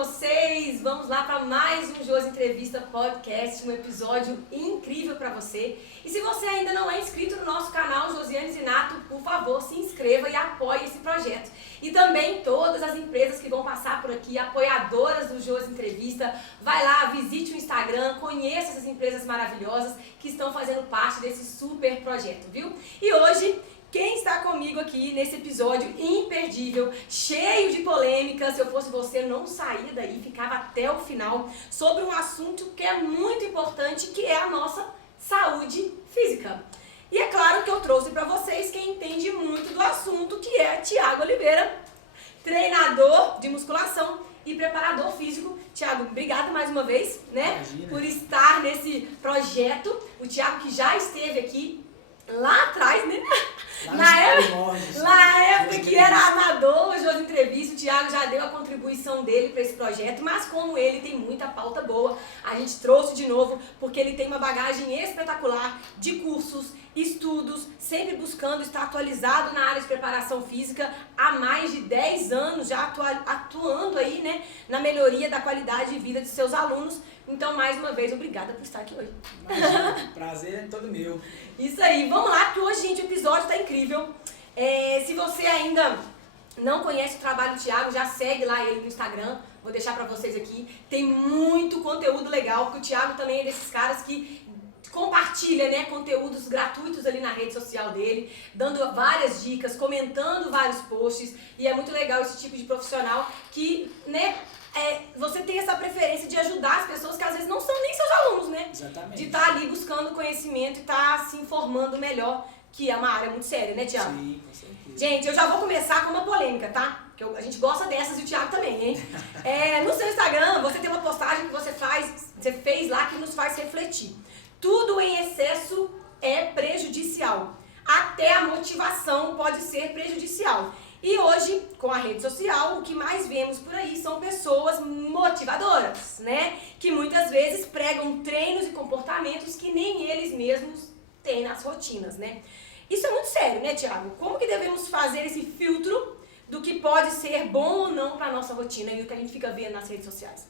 vocês? Vamos lá para mais um Josi Entrevista Podcast, um episódio incrível para você. E se você ainda não é inscrito no nosso canal Josiane Zinato, por favor, se inscreva e apoie esse projeto. E também todas as empresas que vão passar por aqui, apoiadoras do Josi Entrevista, vai lá, visite o Instagram, conheça essas empresas maravilhosas que estão fazendo parte desse super projeto, viu? E hoje, quem está comigo aqui nesse episódio imperdível, cheio de polêmica, se eu fosse você, não saía daí, ficava até o final, sobre um assunto que é muito importante, que é a nossa saúde física. E é claro que eu trouxe para vocês quem entende muito do assunto, que é Thiago Oliveira, treinador de musculação e preparador físico. Thiago, obrigado mais uma vez, né, por estar nesse projeto. O Thiago que já esteve aqui lá atrás, né? Na época que era amador, o Josi Entrevista, o Thiago já deu a contribuição dele para esse projeto, mas como ele tem muita pauta boa, a gente trouxe de novo, porque ele tem uma bagagem espetacular de cursos, estudos, sempre buscando estar atualizado na área de preparação física, há mais de 10 anos já atuando aí, né, na melhoria da qualidade de vida de seus alunos. Então, mais uma vez, obrigada por estar aqui hoje. Imagina, prazer é todo meu. Isso aí, vamos lá, que hoje, gente, o episódio tá incrível. Se você ainda não conhece o trabalho do Thiago, já segue lá ele no Instagram, vou deixar pra vocês aqui. Tem muito conteúdo legal, porque o Thiago também é desses caras que compartilha, né, conteúdos gratuitos ali na rede social dele, dando várias dicas, comentando vários posts, e é muito legal esse tipo de profissional que, né, você tem essa preferência de ajudar as pessoas que às vezes não são nem seus alunos, né? Exatamente. De estar ali buscando conhecimento e estar se informando melhor, que é uma área muito séria, né, Thiago? Sim, com certeza. Gente, eu já vou começar com uma polêmica, tá? Porque a gente gosta dessas e o Thiago também, hein? No seu Instagram, você tem uma postagem que você fez lá que nos faz refletir. Tudo em excesso é prejudicial. Até a motivação pode ser prejudicial. E hoje, com a rede social, o que mais vemos por aí são pessoas motivadoras, né? Que muitas vezes pregam treinos e comportamentos que nem eles mesmos têm nas rotinas, né? Isso é muito sério, né, Thiago? Como que devemos fazer esse filtro do que pode ser bom ou não para a nossa rotina e o que a gente fica vendo nas redes sociais?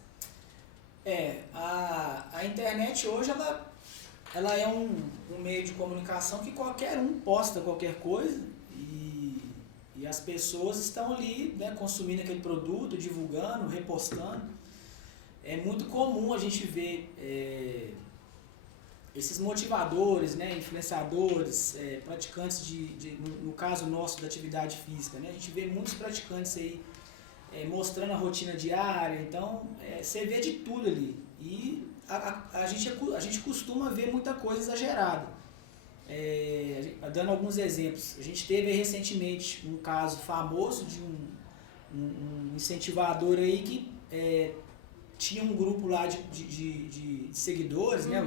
A internet hoje, ela é um meio de comunicação que qualquer um posta qualquer coisa e as pessoas estão ali, né, consumindo aquele produto, divulgando, repostando. É muito comum a gente ver esses motivadores, né, influenciadores, praticantes no caso nosso da atividade física, né, a gente vê muitos praticantes aí mostrando a rotina diária, então você vê de tudo ali. E a gente costuma ver muita coisa exagerada. Dando alguns exemplos, a gente teve recentemente um caso famoso de um incentivador aí que tinha um grupo lá de seguidores, né,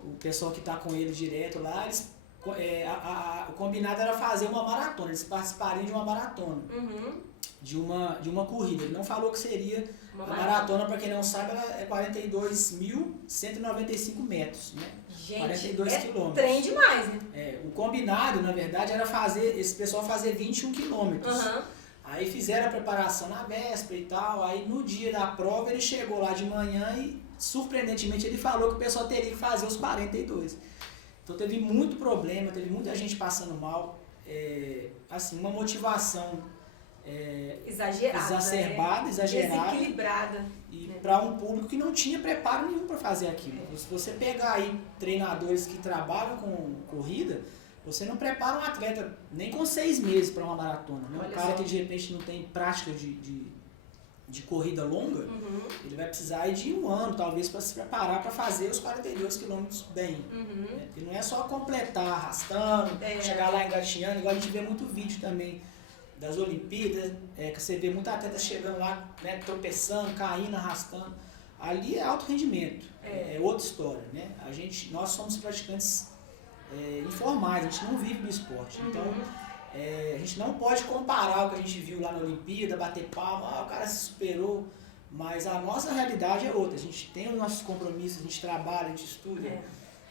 o pessoal que está com ele direto lá, o combinado era fazer uma maratona, eles participariam de uma maratona, de uma corrida. Ele não falou que seria a maratona, para quem não sabe, ela é 42.195 metros, né? Gente, 42 quilômetros. Trem demais, né? O combinado, na verdade, era esse pessoal fazer 21 quilômetros. Aí fizeram a preparação na véspera e tal, aí no dia da prova ele chegou lá de manhã e, surpreendentemente, ele falou que o pessoal teria que fazer os 42. Então teve muito problema, teve muita gente passando mal, assim, uma motivação Exagerada, desequilibrada. E para um público que não tinha preparo nenhum para fazer aquilo. Se você pegar aí treinadores que trabalham com corrida, você não prepara um atleta nem com 6 meses para uma maratona. Né? Um cara que de repente não tem prática de corrida longa, ele vai precisar aí de 1 ano, talvez, para se preparar para fazer os 42 quilômetros bem. Porque não é só completar arrastando, chegar lá engatinhando, igual a gente vê muito vídeo também das Olimpíadas, que você vê muitos atletas chegando lá, né, tropeçando, caindo, arrastando. Ali é alto rendimento, é outra história, né? Nós somos praticantes informais, a gente não vive do esporte. Então, a gente não pode comparar o que a gente viu lá na Olimpíada, bater palma, o cara se superou, mas a nossa realidade é outra. A gente tem os nossos compromissos, a gente trabalha, a gente estuda.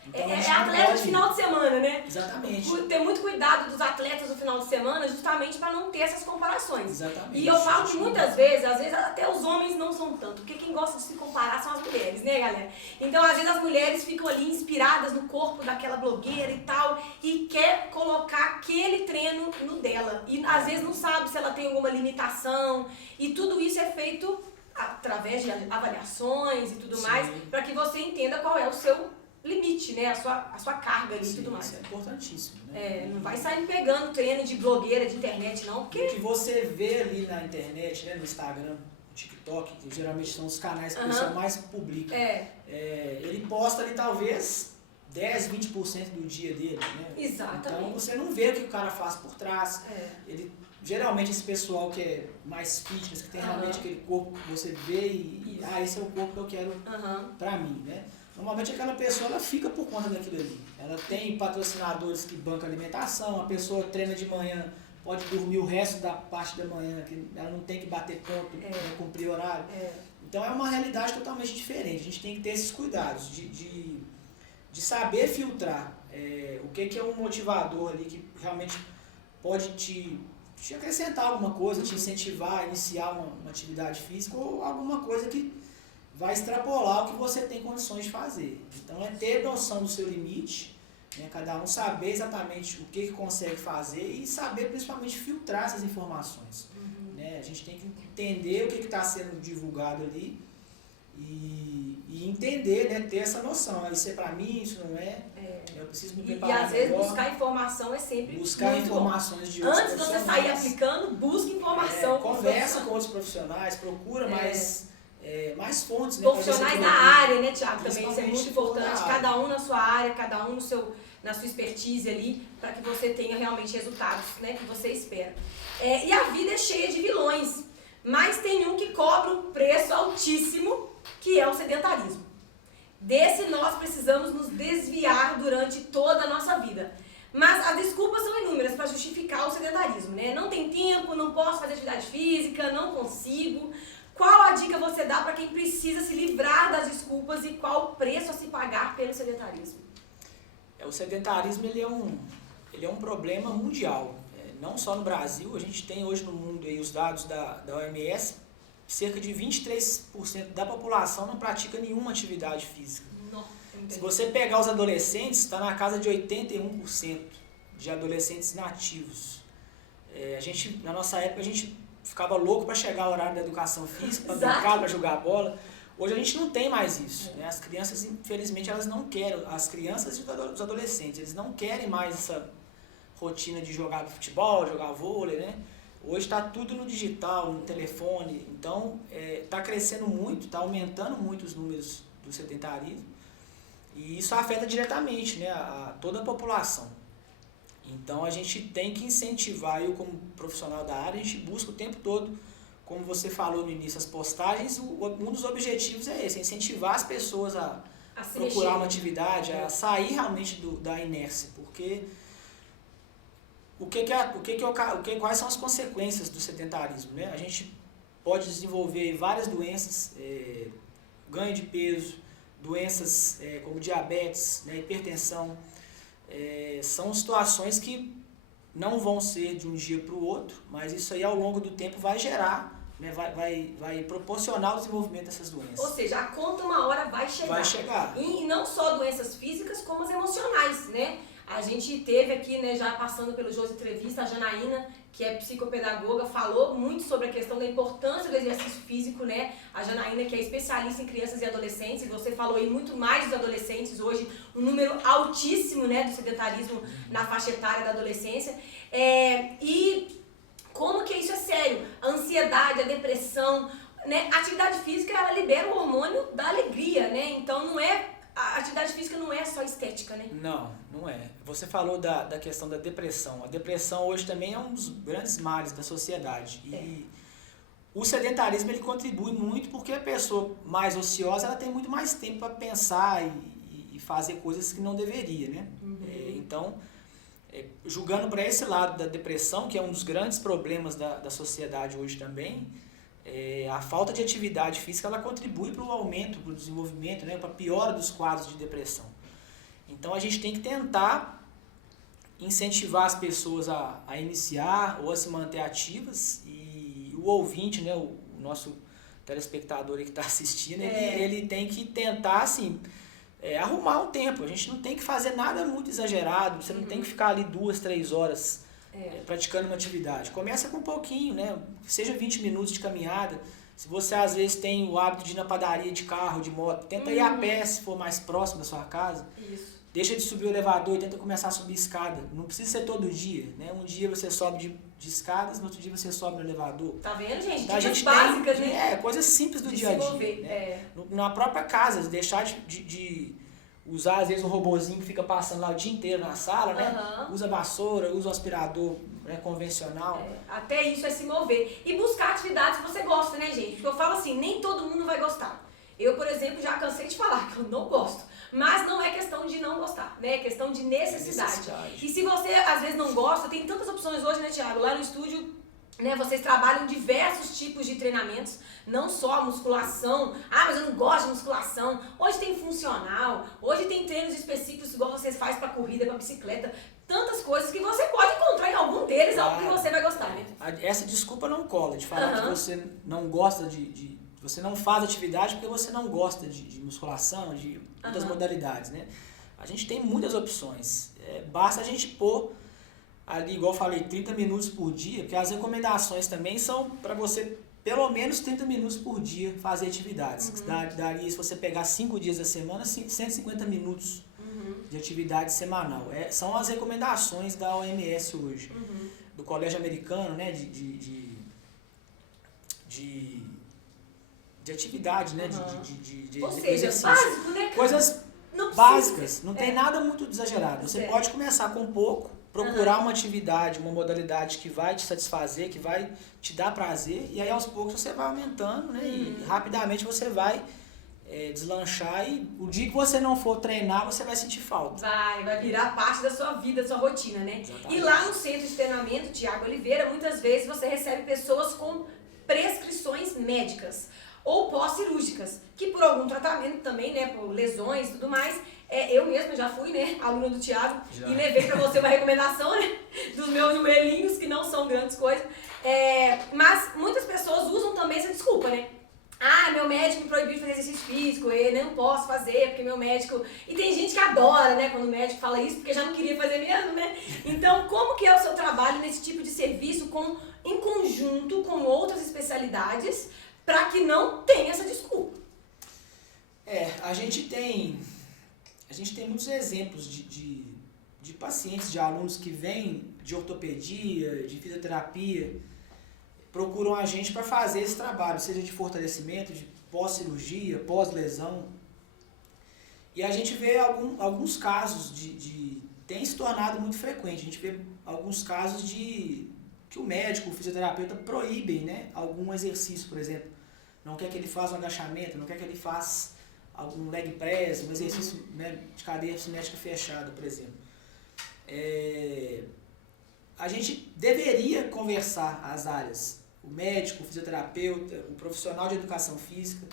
Então, é atleta de final de semana, né? Exatamente. Ter muito cuidado dos atletas do final de semana, justamente para não ter essas comparações. Exatamente. E eu falo que muitas vezes, às vezes até os homens não são tanto, porque quem gosta de se comparar são as mulheres, né, galera? Então, às vezes as mulheres ficam ali inspiradas no corpo daquela blogueira e tal, e quer colocar aquele treino no dela. E às vezes não sabe se ela tem alguma limitação, e tudo isso é feito através de avaliações e tudo mais, para que você entenda qual é o seu limite, né? A sua carga ali e tudo mais. Isso é importantíssimo, né? Não vai sair pegando treino de blogueira de internet, não, porque... O que você vê ali na internet, né, no Instagram, no TikTok, que geralmente são os canais que o pessoal mais publica, ele posta ali talvez 10, 20% do dia dele, né? Exatamente. Então você não vê o que o cara faz por trás. Geralmente esse pessoal que é mais fitness, que tem realmente aquele corpo que você vê e esse é o corpo que eu quero pra mim, né? Normalmente aquela pessoa, ela fica por conta daquilo ali. Ela tem patrocinadores que bancam alimentação, a pessoa treina de manhã, pode dormir o resto da parte da manhã, que ela não tem que bater ponto, cumprir horário. Então é uma realidade totalmente diferente. A gente tem que ter esses cuidados de saber filtrar o que é um motivador ali que realmente pode te acrescentar alguma coisa, te incentivar a iniciar uma atividade física ou alguma coisa que vai extrapolar o que você tem condições de fazer. Então é ter noção do seu limite, né? Cada um saber exatamente o que consegue fazer e saber principalmente filtrar essas informações. Né? A gente tem que entender o que está sendo divulgado ali e entender, né? Ter essa noção. Isso é para mim, isso não é. Eu preciso me preparar. E às vezes buscar informação é sempre buscar muito informações bom. de outros Antes de você sair aplicando, busque informação. Conversa com outros profissionais, procura mais fontes. Né, profissionais da área, né, Thiago? Também isso é muito importante. Cada um na sua área, cada um na sua expertise ali, para que você tenha realmente resultados, né, que você espera. E a vida é cheia de vilões, mas tem um que cobra um preço altíssimo, que é o sedentarismo. Desse nós precisamos nos desviar durante toda a nossa vida. Mas as desculpas são inúmeras para justificar o sedentarismo, né? Não tem tempo, não posso fazer atividade física, não consigo. Qual a dica você dá para quem precisa se livrar das desculpas e qual o preço a se pagar pelo sedentarismo? O sedentarismo ele é um problema mundial, não só no Brasil. A gente tem hoje no mundo aí os dados da OMS, cerca de 23% da população não pratica nenhuma atividade física. Se você pegar os adolescentes, está na casa de 81% de adolescentes inativos. Na nossa época, a gente ficava louco para chegar ao horário da educação física, para brincar, para jogar bola. Hoje a gente não tem mais isso. Né? As crianças, infelizmente, elas não querem, as crianças e os adolescentes, eles não querem mais essa rotina de jogar futebol, jogar vôlei, né? Hoje está tudo no digital, no telefone, então está crescendo muito, está aumentando muito os números do sedentarismo e isso afeta diretamente, né, toda a população. Então a gente tem que incentivar, eu como profissional da área, a gente busca o tempo todo, como você falou no início, as postagens, um dos objetivos é esse, incentivar as pessoas a procurar uma atividade, a sair realmente da inércia, porque quais são as consequências do sedentarismo, né? A gente pode desenvolver várias doenças, ganho de peso, doenças como diabetes, né, hipertensão. São situações que não vão ser de um dia para o outro, mas isso aí ao longo do tempo vai gerar, né, vai proporcionar o desenvolvimento dessas doenças. Ou seja, a conta uma hora vai chegar. Vai chegar. E não só doenças físicas, como as emocionais, né? A gente teve aqui, né, já passando pelo Josi Entrevista, a Janaína, que é psicopedagoga, falou muito sobre a questão da importância do exercício físico, né? A Janaína, que é especialista em crianças e adolescentes, e você falou aí muito mais dos adolescentes hoje, um número altíssimo, né, do sedentarismo na faixa etária da adolescência. E como que isso é sério? A ansiedade, a depressão, né? A atividade física, ela libera o hormônio da alegria, né? Então a atividade física não é só estética, né? Não é. Você falou da questão da depressão. A depressão hoje também é um dos grandes males da sociedade. E o sedentarismo ele contribui muito porque a pessoa mais ociosa ela tem muito mais tempo para pensar e fazer coisas que não deveria, né? Então, julgando para esse lado da depressão, que é um dos grandes problemas da sociedade hoje também, a falta de atividade física ela contribui para o aumento, para o desenvolvimento, né, para a piora dos quadros de depressão. Então a gente tem que tentar incentivar as pessoas a iniciar ou a se manter ativas, e o ouvinte, né, o nosso telespectador que está assistindo, ele tem que tentar assim, arrumar um tempo. A gente não tem que fazer nada muito exagerado, você não tem que ficar ali 2, 3 horas praticando uma atividade. Começa com um pouquinho, né? Seja 20 minutos de caminhada. Se você às vezes tem o hábito de ir na padaria de carro, de moto, tenta ir a pé se for mais próximo da sua casa. Isso. Deixa de subir o elevador e tenta começar a subir escada. Não precisa ser todo dia, né? Um dia você sobe de escadas, no outro dia você sobe no elevador. Tá vendo, gente? Então, a gente básicas, tem, né? Coisas simples do de dia a dia. Né? Na própria casa, deixar de usar, às vezes, um robozinho que fica passando lá o dia inteiro na sala, né? Usa vassoura, usa o aspirador, né, convencional. Até isso é se mover. E buscar atividades que você gosta, né, gente? Porque eu falo assim, nem todo mundo vai gostar. Eu, por exemplo, já cansei de falar que eu não gosto. Mas não é questão de não gostar, né? É questão de necessidade. E se você, às vezes, não gosta, tem tantas opções hoje, né, Thiago? Lá no estúdio, né, vocês trabalham diversos tipos de treinamentos, não só musculação. Ah, mas eu não gosto de musculação. Hoje tem funcional, hoje tem treinos específicos, igual vocês fazem para corrida, para bicicleta. Tantas coisas que você pode encontrar em algum deles, algo que você vai gostar, né? Essa desculpa não cola, de falar que você não gosta você não faz atividade porque você não gosta de musculação, de muitas modalidades, né? A gente tem muitas opções. Basta a gente pôr ali, igual eu falei, 30 minutos por dia, porque as recomendações também são para você, pelo menos 30 minutos por dia, fazer atividades. Daria, se você pegar 5 dias da semana, 150 minutos de atividade semanal. São as recomendações da OMS hoje, do Colégio Americano, né, de atividade, né? Ou seja, básico, né? Coisas básicas, não tem nada muito exagerado. Você pode começar com pouco, procurar uma atividade, uma modalidade que vai te satisfazer, que vai te dar prazer, e aí aos poucos você vai aumentando, né? E rapidamente você vai deslanchar, e o dia que você não for treinar, você vai sentir falta. Vai virar parte da sua vida, da sua rotina, né? Exatamente. E lá no centro de treinamento, Thiago Oliveira, muitas vezes você recebe pessoas com prescrições médicas ou pós-cirúrgicas, que por algum tratamento também, né, por lesões e tudo mais, eu mesma já fui, né, aluna do Thiago, e levei pra você uma recomendação, né, dos meus joelhinhos, que não são grandes coisas, mas muitas pessoas usam também essa desculpa, né? Ah, meu médico me proibiu de fazer exercício físico, eu não posso fazer, porque meu médico... E tem gente que adora, né, quando o médico fala isso, porque já não queria fazer mesmo, né? Então, como que é o seu trabalho nesse tipo de serviço, em conjunto com outras especialidades, para que não tenha essa desculpa? A gente tem muitos exemplos de pacientes, de alunos que vêm de ortopedia, de fisioterapia, procuram a gente para fazer esse trabalho, seja de fortalecimento, de pós-cirurgia, pós-lesão. E a gente vê alguns casos tem se tornado muito frequente, a gente vê alguns casos que o médico, o fisioterapeuta proíbem, né, algum exercício, por exemplo. Não quer que ele faça um agachamento, não quer que ele faça algum leg press, um exercício, né, de cadeia cinética fechada, por exemplo. A gente deveria conversar as áreas, o médico, o fisioterapeuta, o profissional de educação física,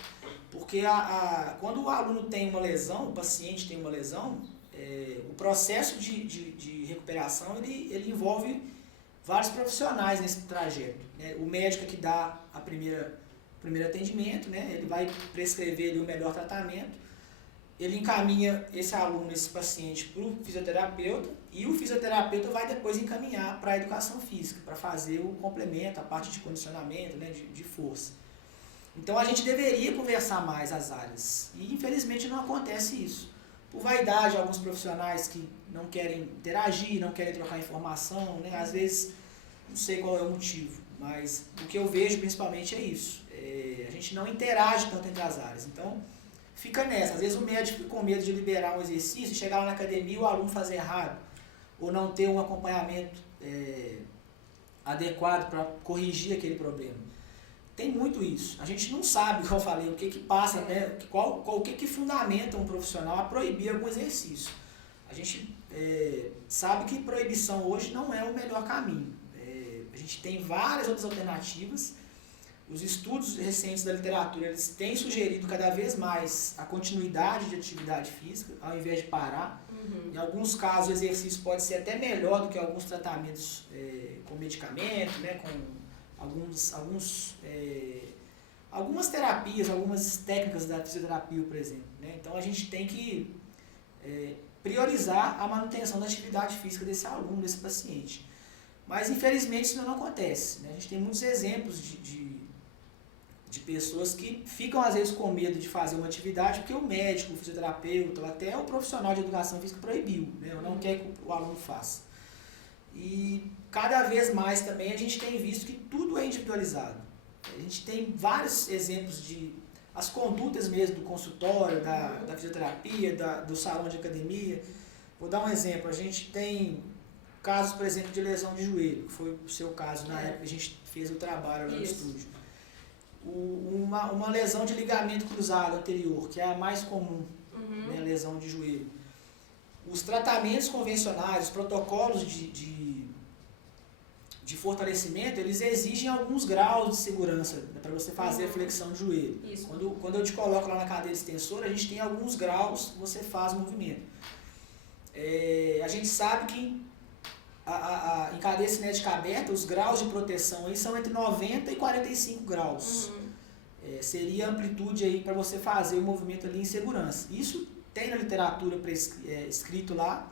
porque quando o aluno tem uma lesão, o paciente tem uma lesão, o processo de recuperação ele envolve vários profissionais nesse trajeto, né? O médico é que dá o primeiro atendimento, né? Ele vai prescrever ali o melhor tratamento, ele encaminha esse aluno, esse paciente, para o fisioterapeuta, e o fisioterapeuta vai depois encaminhar para a educação física, para fazer o complemento, a parte de condicionamento, né? de força. Então a gente deveria conversar mais as áreas, e infelizmente não acontece isso. Por vaidade, alguns profissionais que não querem interagir, não querem trocar informação, né? Às vezes, não sei qual é o motivo, mas o que eu vejo principalmente é isso. A gente não interage tanto entre as áreas, então fica nessa. Às vezes o médico fica com medo de liberar um exercício, chegar lá na academia e o aluno fazer errado, ou não ter um acompanhamento adequado para corrigir aquele problema. Tem muito isso. A gente não sabe, como eu falei, o que passa, né? O que fundamenta um profissional a proibir algum exercício. A gente sabe que proibição hoje não é o melhor caminho. A gente tem várias outras alternativas, os estudos recentes da literatura, eles têm sugerido cada vez mais a continuidade de atividade física, ao invés de parar. Em alguns casos, o exercício pode ser até melhor do que alguns tratamentos com medicamento, né, com algumas terapias, algumas técnicas da fisioterapia, por exemplo. Né? Então, a gente tem que priorizar a manutenção da atividade física desse aluno, desse paciente. Mas, infelizmente, isso não acontece. Né? A gente tem muitos exemplos de pessoas que ficam, às vezes, com medo de fazer uma atividade porque o médico, o fisioterapeuta, ou até o profissional de educação física proibiu, né? Ou não quer que o aluno faça. E, cada vez mais, também, a gente tem visto que tudo é individualizado. A gente tem vários exemplos as condutas mesmo do consultório, da fisioterapia, do salão de academia. Vou dar um exemplo. A gente tem casos, por exemplo, de lesão de joelho, que foi o seu caso na época que a gente fez o trabalho lá no estúdio. Uma lesão de ligamento cruzado anterior, que é a mais comum, né, lesão de joelho. Os tratamentos convencionais, os protocolos de fortalecimento, eles exigem alguns graus de segurança, né, para você fazer a flexão de joelho. Quando eu te coloco lá na cadeira extensora, a gente tem alguns graus que você faz o movimento. A gente sabe que em cadeia cinética aberta, os graus de proteção aí são entre 90 e 45 graus. Seria a amplitude aí para você fazer o movimento ali em segurança. Isso tem na literatura escrito lá,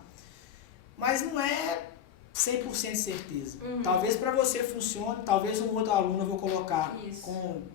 mas não é 100% certeza. Talvez para você funcione, talvez um outro aluno eu vou colocar,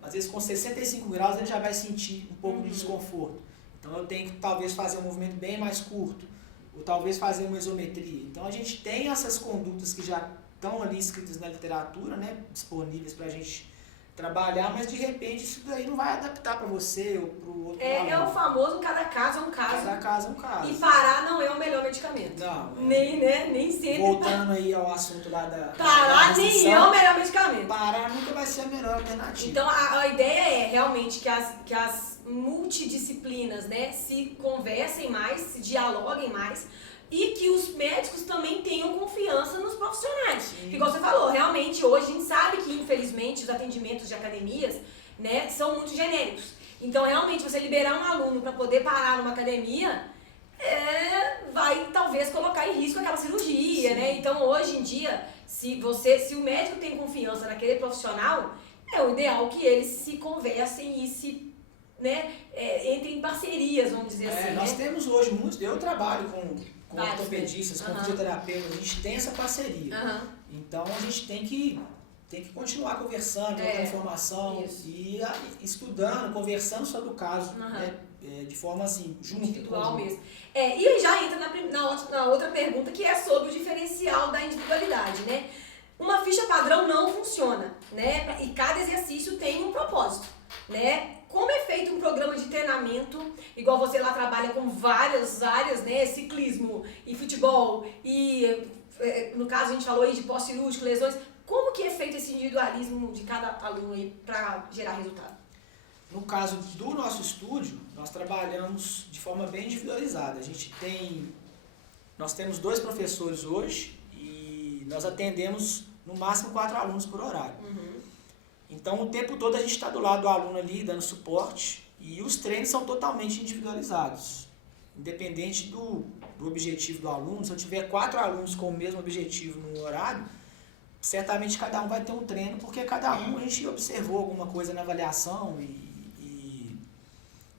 às vezes com 65 graus ele já vai sentir um pouco de desconforto. Então eu tenho que talvez fazer um movimento bem mais curto, ou talvez fazer uma isometria. Então a gente tem essas condutas que já estão ali escritas na literatura, né, disponíveis para a gente trabalhar, mas de repente isso daí não vai adaptar para você ou para o outro aluno. É o famoso cada caso é um caso. Cada caso é um caso. E parar não é o melhor medicamento. Não. Nem sempre. Voltando aí ao assunto lá da parar nem é o melhor medicamento. Parar nunca vai ser a melhor alternativa. Então a ideia é realmente que as multidisciplinas, né, se conversem mais, se dialoguem mais, e que os médicos também tenham confiança nos profissionais. Igual você falou, realmente hoje a gente sabe que infelizmente os atendimentos de academias, né, são muito genéricos. Então realmente você liberar um aluno para poder parar numa academia vai talvez colocar em risco aquela cirurgia, né? Então hoje em dia, se o médico tem confiança naquele profissional, é o ideal que eles se conversem e se, né, entrem em parcerias, vamos dizer assim. Nós temos hoje muitos, eu trabalho com ortopedistas, com né? fisioterapeutas, a gente tem essa parceria. Então a gente tem que continuar conversando, trocando informação e estudando, conversando sobre o caso, né, de forma assim, junto. Individual mesmo. E aí já entra na outra pergunta, que é sobre o diferencial da individualidade, né? Uma ficha padrão não funciona, né? E cada exercício tem um propósito, né? Como é feito um programa de treinamento, igual você lá trabalha com várias áreas, né? Ciclismo e futebol, e no caso a gente falou aí de pós-cirúrgico, lesões. Como que é feito esse individualismo de cada aluno aí para gerar resultado? No caso do nosso estúdio, nós trabalhamos de forma bem individualizada. Nós temos 2 professores hoje e nós atendemos no máximo 4 alunos por horário. Então, o tempo todo a gente está do lado do aluno ali, dando suporte, e os treinos são totalmente individualizados. Independente do objetivo do aluno, se eu tiver 4 alunos com o mesmo objetivo no horário, certamente cada um vai ter um treino, porque cada um a gente observou alguma coisa na avaliação e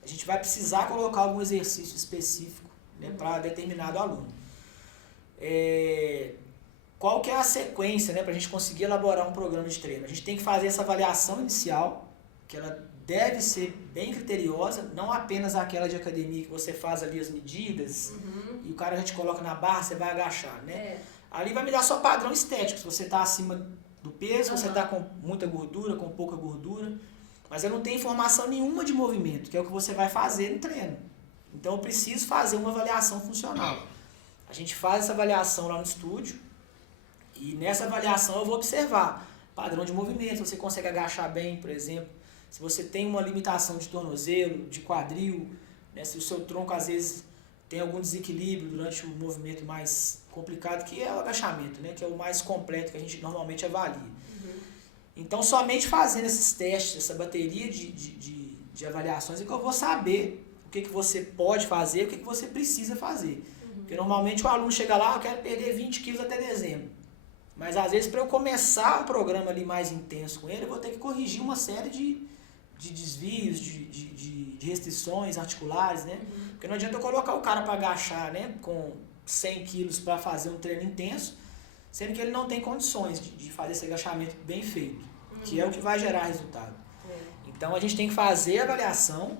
a gente vai precisar colocar algum exercício específico, né, para determinado aluno. Qual que é a sequência, né, para a gente conseguir elaborar um programa de treino? A gente tem que fazer essa avaliação inicial, que ela deve ser bem criteriosa, não apenas aquela de academia que você faz ali as medidas e o cara já te coloca na barra, você vai agachar, né? Ali vai me dar só padrão estético, se você está acima do peso, se você está com muita gordura, com pouca gordura, mas eu não tenho informação nenhuma de movimento, que é o que você vai fazer no treino. Então eu preciso fazer uma avaliação funcional. A gente faz essa avaliação lá no estúdio, e nessa avaliação eu vou observar padrão de movimento, se você consegue agachar bem, por exemplo, se você tem uma limitação de tornozelo, de quadril, né, se o seu tronco às vezes tem algum desequilíbrio durante o movimento mais complicado, que é o agachamento, né, que é o mais completo que a gente normalmente avalia. Então, somente fazendo esses testes, essa bateria de avaliações, é que eu vou saber o que você pode fazer, o que você precisa fazer. Porque normalmente o aluno chega lá, eu quero perder 20 quilos até dezembro. Mas às vezes, para eu começar um programa ali mais intenso com ele, eu vou ter que corrigir uma série de desvios, de restrições articulares, né? Porque não adianta eu colocar o cara para agachar, né, com 100 quilos para fazer um treino intenso, sendo que ele não tem condições de fazer esse agachamento bem feito, que é o que vai gerar resultado. Então a gente tem que fazer a avaliação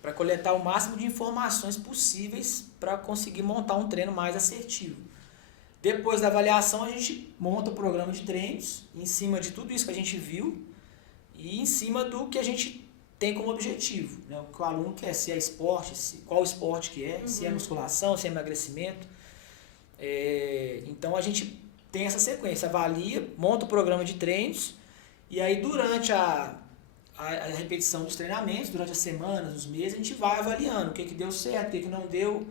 para coletar o máximo de informações possíveis para conseguir montar um treino mais assertivo. Depois da avaliação a gente monta o programa de treinos em cima de tudo isso que a gente viu e em cima do que a gente tem como objetivo, né? O que o aluno quer, se é esporte, qual esporte que é, se é musculação, se é emagrecimento. Então a gente tem essa sequência, avalia, monta o programa de treinos e aí durante a repetição dos treinamentos, durante as semanas, os meses, a gente vai avaliando o que deu certo, o que não deu,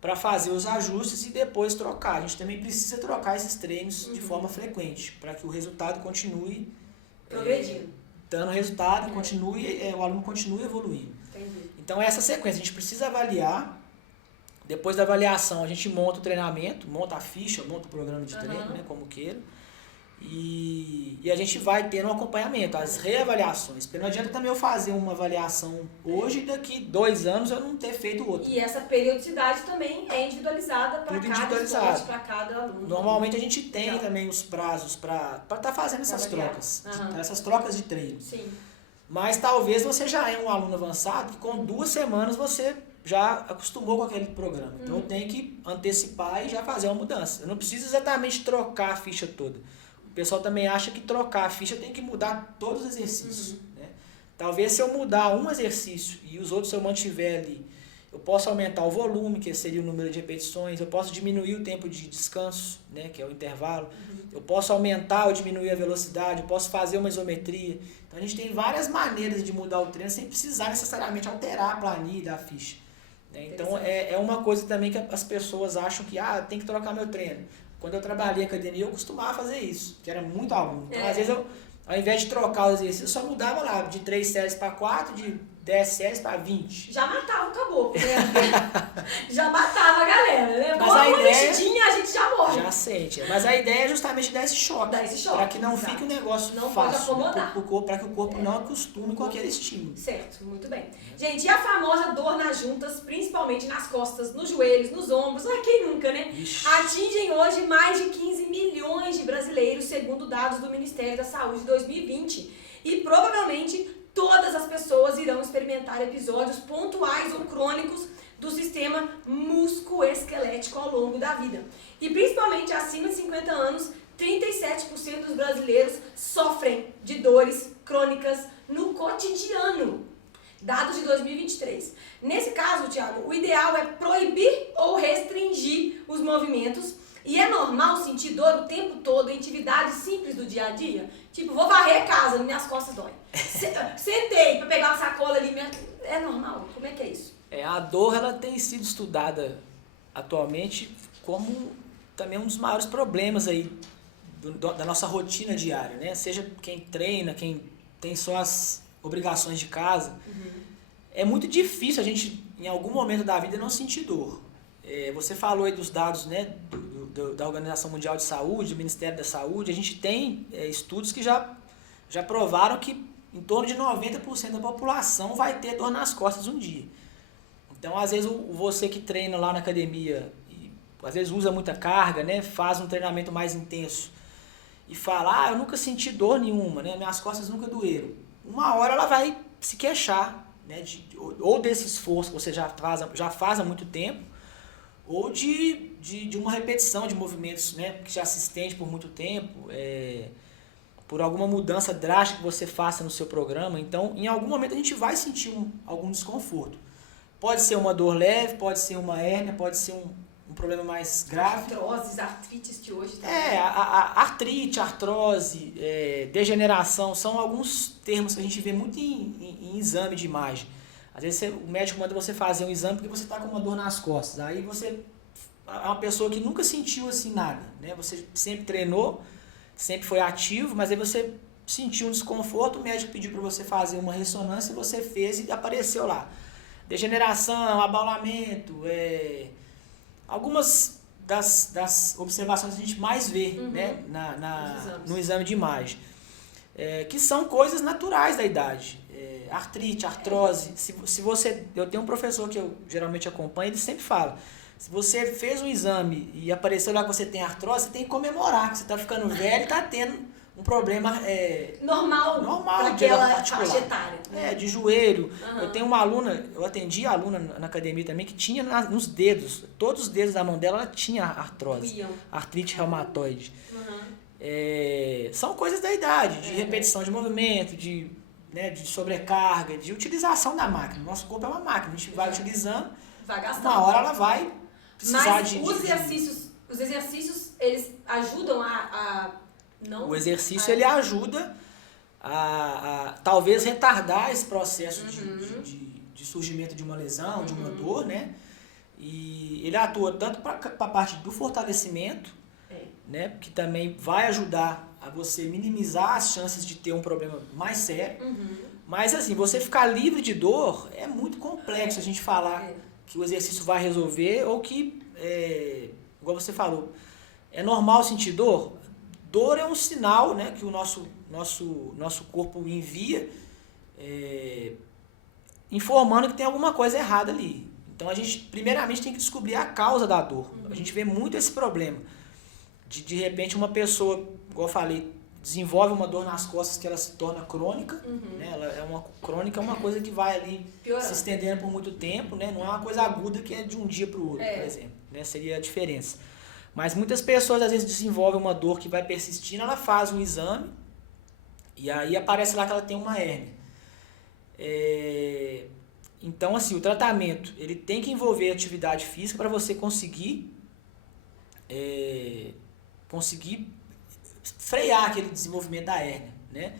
para fazer os ajustes e depois trocar. A gente também precisa trocar esses treinos de forma frequente, para que o resultado continue progredindo, dando resultado, o aluno continue evoluindo. Entendi. Então essa sequência, a gente precisa avaliar. Depois da avaliação, a gente monta o treinamento, monta a ficha, monta o programa de treino, né, como queira. E a gente vai tendo um acompanhamento, as reavaliações. Porque não adianta também eu fazer uma avaliação hoje e daqui 2 anos eu não ter feito outra. E essa periodicidade também é individualizada para cada esporte, para cada aluno. Normalmente a gente tem também os prazos para estar fazendo essas trocas, essas trocas de treino. Sim. Mas talvez você já é um aluno avançado que com 2 semanas você já acostumou com aquele programa. Então eu tenho que antecipar e já fazer uma mudança. Eu não preciso exatamente trocar a ficha toda. O pessoal também acha que trocar a ficha tem que mudar todos os exercícios. Né? Talvez se eu mudar um exercício e os outros eu mantiver ali, eu posso aumentar o volume, que seria o número de repetições, eu posso diminuir o tempo de descanso, né, que é o intervalo, eu posso aumentar ou diminuir a velocidade, eu posso fazer uma isometria. Então a gente tem várias maneiras de mudar o treino sem precisar necessariamente alterar a planilha da ficha. Né? Então é uma coisa também que as pessoas acham que tem que trocar meu treino. Quando eu trabalhei em academia, eu costumava fazer isso, que era muito aluno. Então, às vezes, ao invés de trocar os exercícios, eu só mudava lá, de 3 séries para 4, de 10 séries para 20. Já matava o caboclo, né? Já matava a galera, né? Mas a ideia, mexidinha, a gente já morre. Já sente. Mas a ideia é justamente dar esse choque. Para que não fique um negócio não fácil. Pode acomodar. Para que o corpo não acostume com aquele estímulo. Certo, muito bem. Gente, e a famosa dor nas juntas, principalmente nas costas, nos joelhos, nos ombros, quem nunca, né? Ixi. Atingem hoje mais de 15 milhões de brasileiros, segundo dados do Ministério da Saúde de 2020. E provavelmente todas as pessoas irão experimentar episódios pontuais ou crônicos do sistema musculoesquelético ao longo da vida. E principalmente acima de 50 anos, 37% dos brasileiros sofrem de dores crônicas no cotidiano. Dados de 2023. Nesse caso, Thiago, o ideal é proibir ou restringir os movimentos. E é normal sentir dor o tempo todo em atividades simples do dia a dia? Tipo, vou varrer a casa, minhas costas doem. Sentei pra pegar uma sacola ali, é normal? Como é que é isso? A dor, ela tem sido estudada atualmente como também um dos maiores problemas aí da nossa rotina diária, né? Seja quem treina, quem tem só as obrigações de casa. É muito difícil a gente, em algum momento da vida, não sentir dor. Você falou aí dos dados, né, da Organização Mundial de Saúde, do Ministério da Saúde. A gente tem estudos que já provaram que em torno de 90% da população vai ter dor nas costas um dia. Então, às vezes, você que treina lá na academia, e, às vezes usa muita carga, né, faz um treinamento mais intenso e fala, eu nunca senti dor nenhuma, né, minhas costas nunca doeram. Uma hora ela vai se queixar, né, ou desse esforço que você já faz há muito tempo, ou de uma repetição de movimentos, né, que já se estende por muito tempo, por alguma mudança drástica que você faça no seu programa. Então, em algum momento a gente vai sentir algum desconforto. Pode ser uma dor leve, pode ser uma hérnia, pode ser um problema mais grave. Artroses, artrites de hoje também. A artrite, artrose, degeneração, são alguns termos que a gente vê muito em exame de imagem. Às vezes o médico manda você fazer um exame porque você está com uma dor nas costas. Aí você é uma pessoa que nunca sentiu assim nada, né? Você sempre treinou, sempre foi ativo, mas aí você sentiu um desconforto, o médico pediu para você fazer uma ressonância, você fez e apareceu lá. Degeneração, abaulamento, algumas das observações que a gente mais vê, né, no exame de imagem. Que são coisas naturais da idade. Artrite, artrose. Se você, eu tenho um professor que eu geralmente acompanho, ele sempre fala, se você fez um exame e apareceu lá que você tem artrose, você tem que comemorar, que você está ficando velho e está tendo um problema normal daquela faixa etária. De joelho. Eu tenho uma aluna, eu atendi a aluna na academia também, que tinha nos dedos, todos os dedos da mão dela, ela tinha artrose, artrite reumatoide. São coisas da idade, de repetição de movimento, de sobrecarga, de utilização da máquina. Nosso corpo é uma máquina, a gente vai utilizando, uma hora ela vai precisar os exercícios, eles ajudam não... O exercício, ele ajuda a talvez retardar esse processo de surgimento de uma lesão, de uma dor, né? E ele atua tanto para a parte do fortalecimento, né? Que também vai ajudar a você minimizar as chances de ter um problema mais sério. Mas assim, você ficar livre de dor é muito complexo a gente falar que o exercício vai resolver ou que, igual você falou, é normal sentir dor? Dor é um sinal, né, que o nosso corpo envia informando que tem alguma coisa errada ali. Então a gente primeiramente tem que descobrir a causa da dor. A gente vê muito esse problema. De repente uma pessoa, igual eu falei, desenvolve uma dor nas costas que ela se torna crônica. Né? Crônica é uma coisa que vai ali se estendendo por muito tempo, né? Não é uma coisa aguda que é de um dia para o outro, por exemplo. Né? Seria a diferença. Mas muitas pessoas às vezes desenvolvem uma dor que vai persistindo, ela faz um exame e aí aparece lá que ela tem uma hérnia. Então, assim, o tratamento ele tem que envolver atividade física para você conseguir frear aquele desenvolvimento da hérnia, né?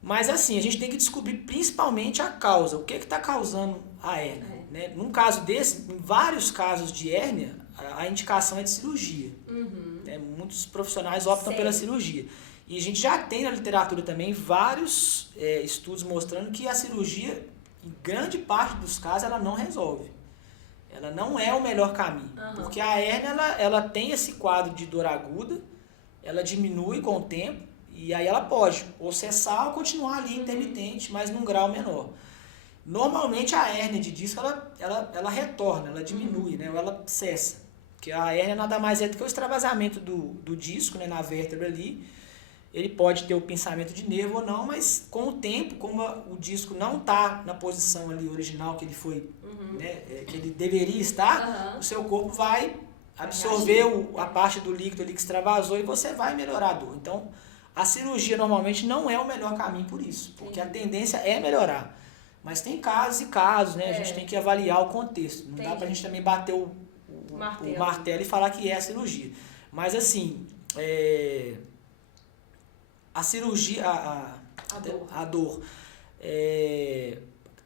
Mas assim, a gente tem que descobrir principalmente a causa, o que está causando a hérnia. Né? Num caso desse, em vários casos de hérnia, a indicação é de cirurgia. Né? Muitos profissionais optam pela cirurgia. E a gente já tem na literatura também vários estudos mostrando que a cirurgia, em grande parte dos casos, ela não resolve. Ela não é o melhor caminho. Porque a hérnia, ela tem esse quadro de dor aguda, ela diminui com o tempo, e aí ela pode ou cessar ou continuar ali intermitente, mas num grau menor. Normalmente a hérnia de disco, ela retorna, ela diminui, né? Ou ela cessa. Porque a hérnia nada mais é do que o extravasamento do disco, né? Na vértebra ali. Ele pode ter o pinçamento de nervo ou não, mas com o tempo, como o disco não está na posição ali original que ele foi, né? Que ele deveria estar, o seu corpo vai absorver a parte do líquido ali que extravasou e você vai melhorar a dor. Então, a cirurgia normalmente não é o melhor caminho por isso, porque a tendência é melhorar. Mas tem casos e casos, né? A gente tem que avaliar o contexto. Não dá pra gente também bater o martelo e falar que é a cirurgia. Mas assim, a cirurgia, a dor,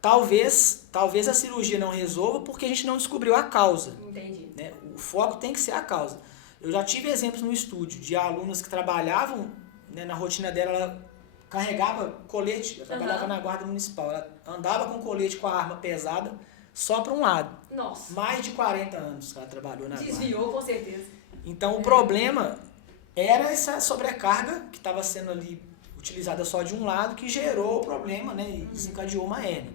talvez a cirurgia não resolva porque a gente não descobriu a causa. Entendi. Né? O foco tem que ser a causa. Eu já tive exemplos no estúdio de alunas que trabalhavam, né, na rotina dela, ela carregava colete, ela trabalhava na guarda municipal, ela andava com colete com a arma pesada só para um lado. Nossa. Mais de 40 anos que ela trabalhou na guarda. Desviou, com certeza. Então o problema era essa sobrecarga que estava sendo ali utilizada só de um lado, que gerou o problema, né, e desencadeou uma hérnia.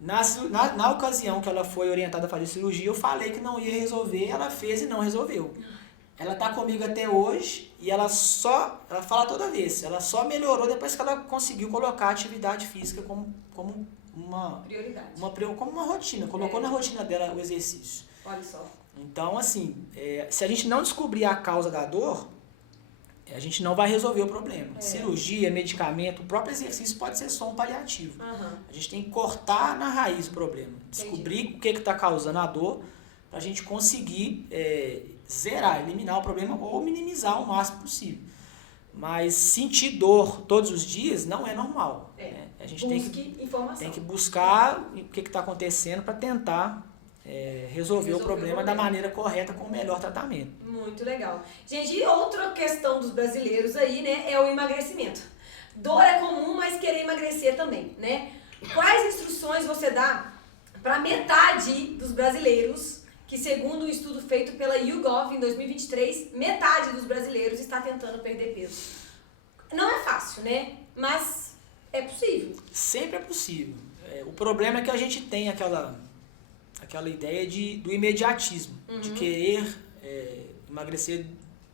Na ocasião que ela foi orientada a fazer cirurgia, eu falei que não ia resolver, ela fez e não resolveu. Ela tá comigo até hoje e ela fala toda vez, ela só melhorou depois que ela conseguiu colocar a atividade física como uma prioridade, como uma rotina, colocou na rotina dela o exercício. Olha só. Então, assim, se a gente não descobrir a causa da dor, a gente não vai resolver o problema. Cirurgia, medicamento, o próprio exercício pode ser só um paliativo. A gente tem que cortar na raiz o problema, descobrir o que está causando a dor, para a gente conseguir zerar, eliminar o problema ou minimizar o máximo possível. Mas sentir dor todos os dias não é normal. Né? A gente tem que buscar o que está acontecendo para tentar resolver o problema da maneira correta, com o melhor tratamento. Muito legal. Gente, e outra questão dos brasileiros aí, né, é o emagrecimento. Dor é comum, mas querer emagrecer também, né? Quais instruções você dá para metade dos brasileiros, que segundo um estudo feito pela YouGov em 2023, metade dos brasileiros está tentando perder peso? Não é fácil, né? Mas é possível. Sempre é possível. O problema é que a gente tem aquela ideia do imediatismo, de querer emagrecer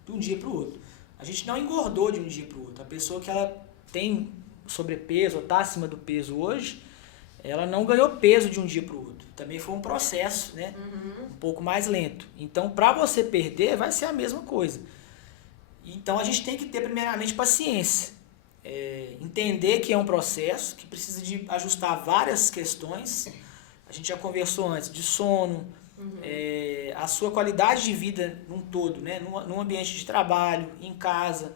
de um dia para o outro. A gente não engordou de um dia para o outro. A pessoa que ela tem sobrepeso ou está acima do peso hoje, ela não ganhou peso de um dia para o outro. Também foi um processo, né? Um pouco mais lento. Então, para você perder, vai ser a mesma coisa. Então, a gente tem que ter, primeiramente, paciência. Entender que é um processo, que precisa de ajustar várias questões. A gente já conversou antes de sono, a sua qualidade de vida num todo, né? Num ambiente de trabalho, em casa,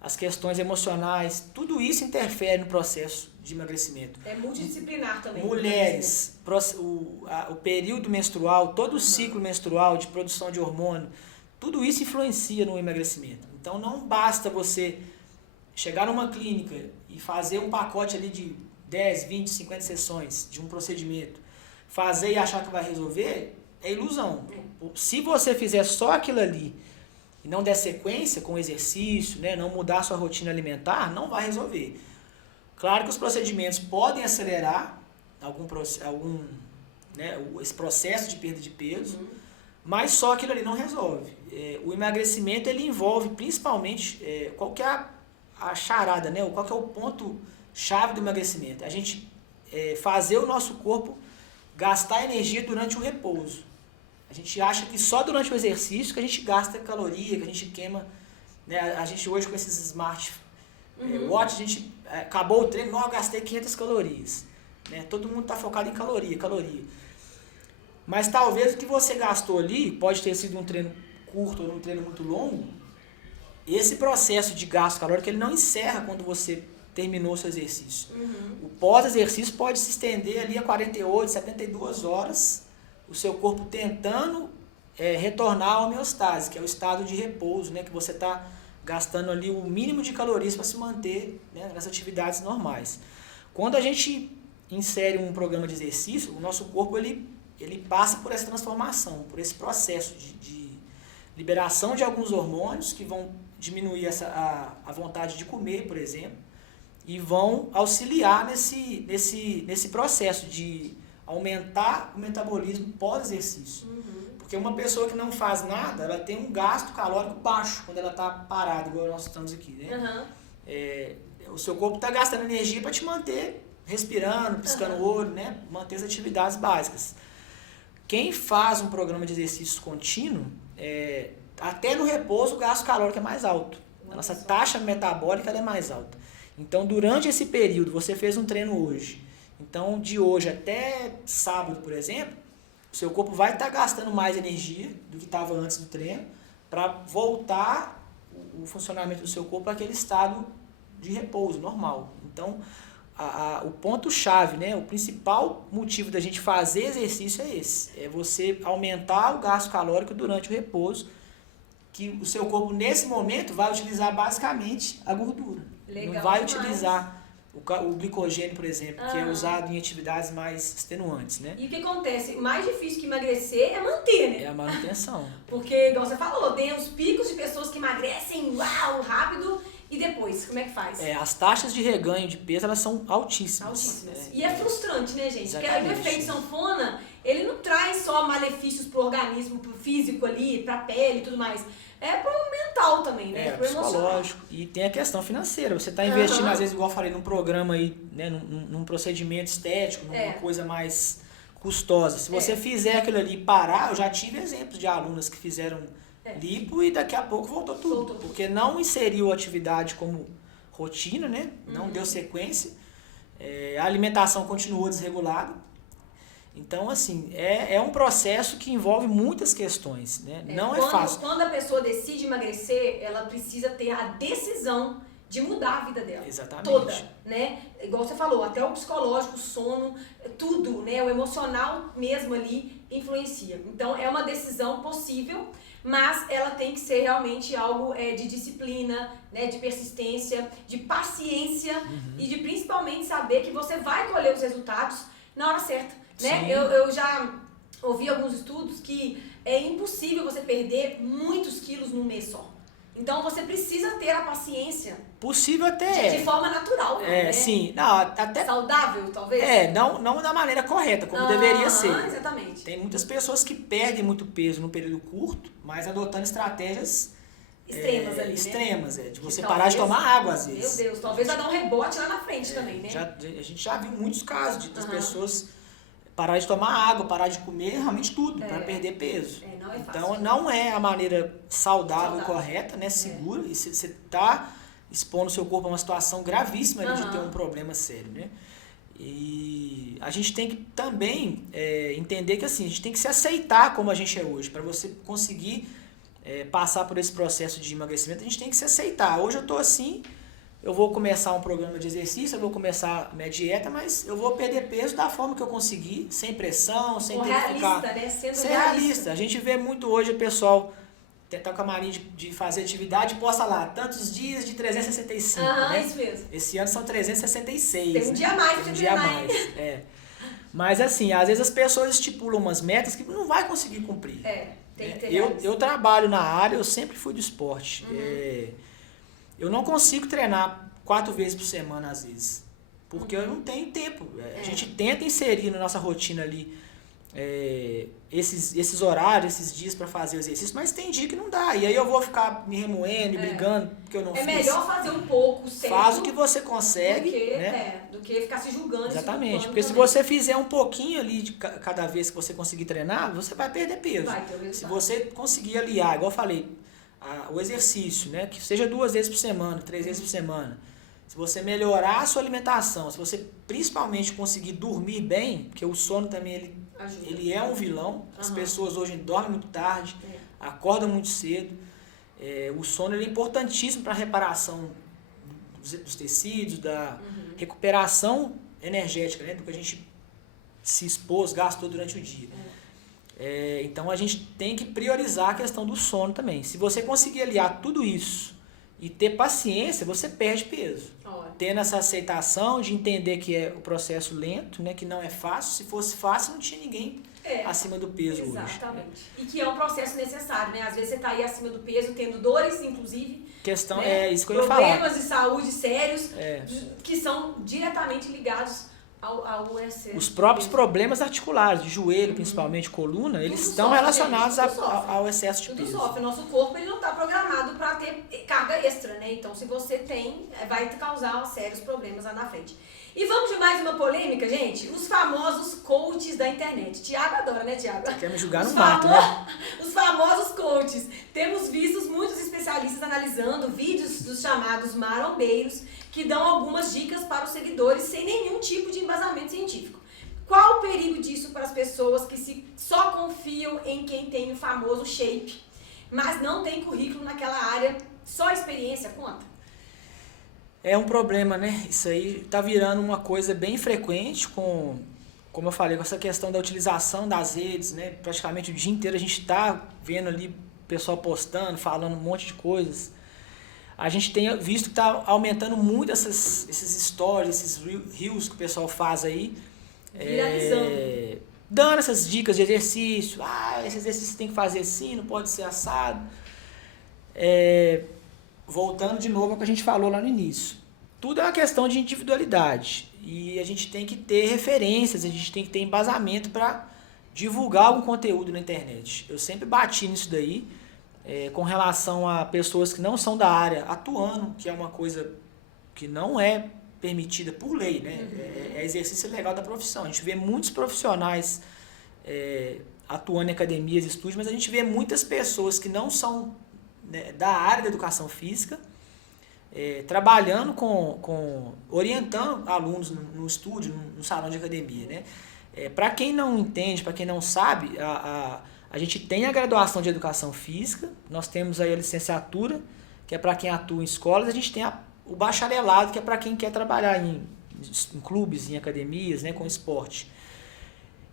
as questões emocionais, tudo isso interfere no processo de emagrecimento. É multidisciplinar também. Mulheres, o período menstrual, todo o ciclo menstrual de produção de hormônio, tudo isso influencia no emagrecimento. Então não basta você chegar numa clínica e fazer um pacote ali de 10, 20, 50 sessões de um procedimento, fazer e achar que vai resolver, é ilusão. Se você fizer só aquilo ali e não der sequência com o exercício, né, não mudar a sua rotina alimentar, não vai resolver. Claro que os procedimentos podem acelerar esse processo de perda de peso, mas só aquilo ali não resolve. O emagrecimento ele envolve principalmente qual que é a charada, né, qual que é o ponto-chave do emagrecimento. A gente fazer o nosso corpo gastar energia durante o repouso. A gente acha que só durante o exercício que a gente gasta caloria, que a gente queima, né? A gente hoje com esses smart watch, a gente acabou o treino, não, eu gastei 500 calorias. Né? Todo mundo está focado em caloria. Mas talvez o que você gastou ali, pode ter sido um treino curto ou um treino muito longo, esse processo de gasto calórico ele não encerra quando você terminou o seu exercício. O pós-exercício pode se estender ali a 48, 72 horas, o seu corpo tentando retornar à homeostase, que é o estado de repouso, né, que você está gastando ali o mínimo de calorias para se manter, né, nas atividades normais. Quando a gente insere um programa de exercício, o nosso corpo ele passa por essa transformação, por esse processo de liberação de alguns hormônios que vão diminuir a vontade de comer, por exemplo, e vão auxiliar nesse processo de aumentar o metabolismo pós-exercício. Porque uma pessoa que não faz nada, ela tem um gasto calórico baixo quando ela está parada, igual nós estamos aqui, né? O seu corpo está gastando energia para te manter respirando, piscando o olho, né? Manter as atividades básicas. Quem faz um programa de exercício contínuo, até no repouso o gasto calórico é mais alto. A nossa taxa metabólica é mais alta. Então, durante esse período, você fez um treino hoje. Então, de hoje até sábado, por exemplo, o seu corpo vai estar gastando mais energia do que estava antes do treino para voltar o funcionamento do seu corpo para aquele estado de repouso normal. Então, o ponto-chave, né, o principal motivo da gente fazer exercício é esse. É você aumentar o gasto calórico durante o repouso, que o seu corpo, nesse momento, vai utilizar basicamente a gordura. Legal, não vai utilizar o glicogênio, por exemplo, que é usado em atividades mais extenuantes, né? E o que acontece? O mais difícil que emagrecer é manter, né? É a manutenção. Porque, igual você falou, tem os picos de pessoas que emagrecem, rápido, e depois, como é que faz? As taxas de reganho de peso, elas são altíssimas. E é frustrante, né, gente? Exatamente. Porque o efeito sanfona, ele não traz só malefícios pro organismo, pro físico ali, pra pele e tudo mais. É pro mental também, né? Pro psicológico. E tem a questão financeira. Você está investindo, às vezes, igual eu falei, num programa aí, né, num procedimento estético, numa coisa mais custosa. Se você fizer aquilo ali e parar, eu já tive exemplos de alunas que fizeram lipo e daqui a pouco voltou tudo. Porque não inseriu a atividade como rotina, né? Não deu sequência. A alimentação continuou desregulada. Então, assim, é um processo que envolve muitas questões, né? Não é fácil. Quando a pessoa decide emagrecer, ela precisa ter a decisão de mudar a vida dela. Exatamente. Toda, né? Igual você falou, até o psicológico, o sono, tudo, né? O emocional mesmo ali influencia. Então, é uma decisão possível, mas ela tem que ser realmente algo de disciplina, né, de persistência, de paciência e de principalmente saber que você vai colher os resultados na hora certa. Né? Eu já ouvi alguns estudos que é impossível você perder muitos quilos num mês só. Então você precisa ter a paciência. Possível até de forma natural, né? Sim. Não, até saudável, talvez? Não da maneira correta, como deveria ser. Exatamente. Tem muitas pessoas que perdem muito peso num período curto, mas adotando estratégias extremas ali, extremas, né? De você parar de tomar água, às vezes. Meu Deus, talvez vai dar um rebote lá na frente também, né? A gente já viu muitos casos das pessoas parar de tomar água, parar de comer realmente tudo para perder peso. Não é fácil. Então não é a maneira saudável. Correta, né? Segura. E você está expondo o seu corpo a uma situação gravíssima de ter um problema sério, né? E a gente tem que também entender que assim, a gente tem que se aceitar como a gente é hoje. Para você conseguir passar por esse processo de emagrecimento, a gente tem que se aceitar. Hoje eu estou assim, eu vou começar um programa de exercício, eu vou começar minha dieta, mas eu vou perder peso da forma que eu conseguir, sem pressão, sem ter que ficar... né? Sendo realista. A gente vê muito hoje o pessoal tentar com a mania de fazer atividade, posta lá, tantos dias de 365, né? Isso mesmo. Esse ano são 366, Tem um dia a mais. Tem um dia a mais, Mas assim, às vezes as pessoas estipulam umas metas que não vai conseguir cumprir. Tem que ter eu trabalho na área, eu sempre fui do esporte. Eu não consigo treinar 4 vezes por semana, às vezes, porque eu não tenho tempo. A gente tenta inserir na nossa rotina ali esses horários, esses dias para fazer o exercício, mas tem dia que não dá. E aí eu vou ficar me remoendo, brigando, porque eu não fiz. É melhor fazer um pouco, certo? Faz o que você consegue, do que ficar se julgando. Exatamente, porque se você fizer um pouquinho ali de cada vez que você conseguir treinar, você vai perder peso. Se você conseguir aliar, igual eu falei, o exercício, né, que seja 2 vezes por semana, 3 vezes por semana. Se você melhorar a sua alimentação, se você principalmente conseguir dormir bem, porque o sono também ele é um vilão. As pessoas hoje dormem muito tarde, acordam muito cedo. O sono ele é importantíssimo para a reparação dos tecidos, da recuperação energética, né, do que a gente se expôs, gastou durante o dia. Então a gente tem que priorizar a questão do sono também. Se você conseguir aliar tudo isso e ter paciência, você perde peso. Tendo essa aceitação de entender que é o processo lento, né, que não é fácil. Se fosse fácil, não tinha ninguém acima do peso hoje. Exatamente. E que é um processo necessário, né? Às vezes você está aí acima do peso, tendo dores, inclusive. Questão isso que eu ia falar. Problemas de saúde sérios que são diretamente ligados ao excesso. Os próprios problemas articulares, de joelho, principalmente coluna, eles estão relacionados ao excesso de peso. Tudo sofre. Nosso corpo ele não está programado para ter carga extra, né? Então, se você tem, vai te causar sérios problemas lá na frente. E vamos de mais uma polêmica, gente? Os famosos coaches da internet. Tiago adora, né, Tiago? Você quer me julgar no mato, né? Os famosos coaches. Temos visto muitos especialistas analisando vídeos dos chamados marombeiros que dão algumas dicas para os seguidores sem nenhum tipo de embasamento científico. Qual o perigo disso para as pessoas que só confiam em quem tem o famoso shape, mas não tem currículo naquela área, só experiência conta? É um problema, né? Isso aí tá virando uma coisa bem frequente como eu falei, com essa questão da utilização das redes, né? Praticamente o dia inteiro a gente tá vendo ali o pessoal postando, falando um monte de coisas. A gente tem visto que está aumentando muito esses stories, esses reels que o pessoal faz aí. Dando essas dicas de exercício. Esse exercício tem que fazer assim, não pode ser assado. Voltando de novo ao que a gente falou lá no início. Tudo é uma questão de individualidade. E a gente tem que ter referências, a gente tem que ter embasamento para divulgar algum conteúdo na internet. Eu sempre bati nisso daí. Com relação a pessoas que não são da área atuando, que é uma coisa que não é permitida por lei, né? É exercício legal da profissão. A gente vê muitos profissionais atuando em academias, estúdios, mas a gente vê muitas pessoas que não são, né, da área da educação física, trabalhando orientando alunos no estúdio, no salão de academia, né? Para quem não entende, para quem não sabe, a gente tem a graduação de educação física, nós temos aí a licenciatura, que é para quem atua em escolas, a gente tem o bacharelado, que é para quem quer trabalhar em clubes, em academias, né, com esporte.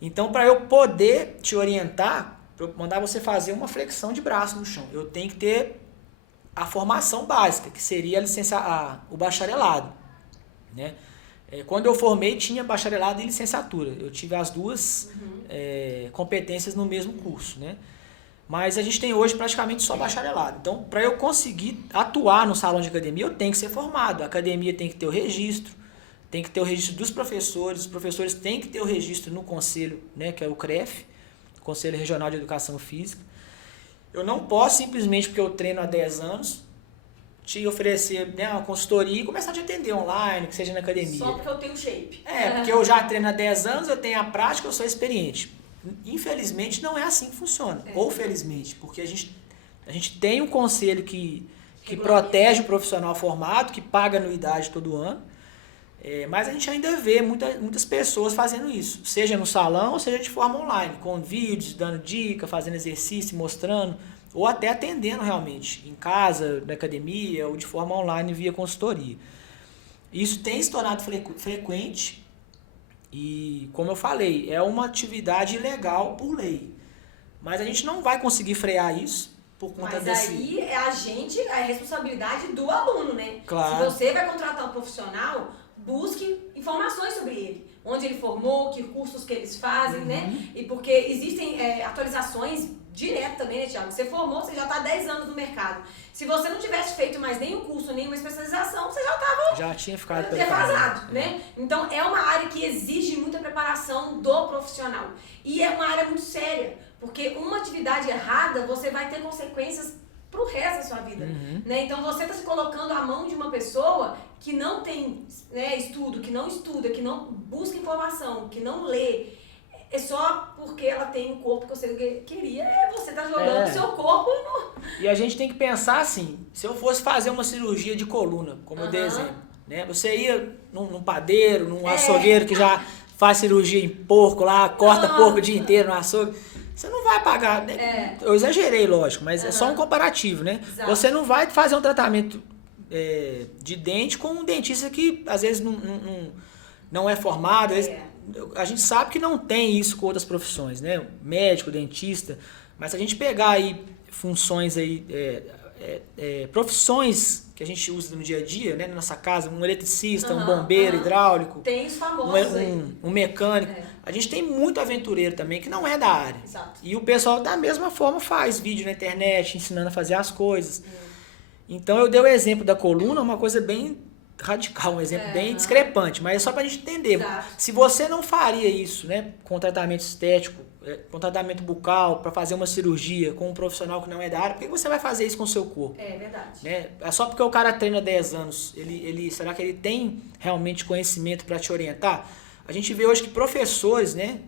Então, para eu poder te orientar, para eu mandar você fazer uma flexão de braço no chão, eu tenho que ter a formação básica, que seria o bacharelado, né? Quando eu formei, tinha bacharelado e licenciatura. Eu tive as duas competências no mesmo curso, né? Mas a gente tem hoje praticamente só bacharelado. Então, para eu conseguir atuar no salão de academia, eu tenho que ser formado. A academia tem que ter o registro, tem que ter o registro dos professores, os professores têm que ter o registro no conselho, né, que é o CREF, Conselho Regional de Educação Física. Eu não posso simplesmente porque eu treino há 10 anos te oferecer, né, uma consultoria e começar a te atender online, que seja na academia. Só porque eu tenho shape. Porque eu já treino há 10 anos, eu tenho a prática, eu sou experiente. Infelizmente não é assim que funciona. Ou felizmente, porque a gente tem um conselho que protege o profissional formado, que paga anuidade todo ano, mas a gente ainda vê muitas pessoas fazendo isso, seja no salão ou seja de forma online, com vídeos, dando dica, fazendo exercício, mostrando, ou até atendendo realmente, em casa, na academia, ou de forma online via consultoria. Isso tem se tornado frequente e, como eu falei, é uma atividade ilegal por lei. Mas a gente não vai conseguir frear isso por conta desse... Mas aí é a responsabilidade do aluno, né? Claro. Se você vai contratar um profissional, busque informações sobre ele. Onde ele formou, que cursos que eles fazem, né? E porque existem atualizações direto também, né, Thiago? Você formou, você já está há 10 anos no mercado. Se você não tivesse feito mais nenhum curso, nenhuma especialização, você já tinha ficado defasado, né? Então, é uma área que exige muita preparação do profissional. E é uma área muito séria, porque uma atividade errada, você vai ter consequências pro resto da sua vida, né? Então, você está se colocando à mão de uma pessoa que não tem, né, estudo, que não estuda, que não busca informação, que não lê. É só porque ela tem um corpo que você queria, você tá jogando o seu corpo no... E a gente tem que pensar assim, se eu fosse fazer uma cirurgia de coluna, como eu dei exemplo, né? Você ia num padeiro, num açougueiro que já faz cirurgia em porco lá, corta porco o dia inteiro no açougue, você não vai pagar, né? Eu exagerei, lógico, mas é só um comparativo, né? Exato. Você não vai fazer um tratamento de dente com um dentista que às vezes não é formado, a gente sabe que não tem isso com outras profissões, né? Médico, dentista, mas se a gente pegar aí funções aí, profissões que a gente usa no dia a dia, né? Na nossa casa, um eletricista, um bombeiro hidráulico, tem os famosos um mecânico. A gente tem muito aventureiro também que não é da área. Exato. E o pessoal da mesma forma faz vídeo na internet, ensinando a fazer as coisas. Então eu dei o exemplo da coluna, uma coisa bem radical, um exemplo bem discrepante, mas é só pra gente entender. Exato. Se você não faria isso, né, com tratamento estético, com tratamento bucal, para fazer uma cirurgia com um profissional que não é da área, por que você vai fazer isso com o seu corpo? É verdade. Né? É só porque o cara treina 10 anos, será que ele tem realmente conhecimento para te orientar? A gente vê hoje que professores, né,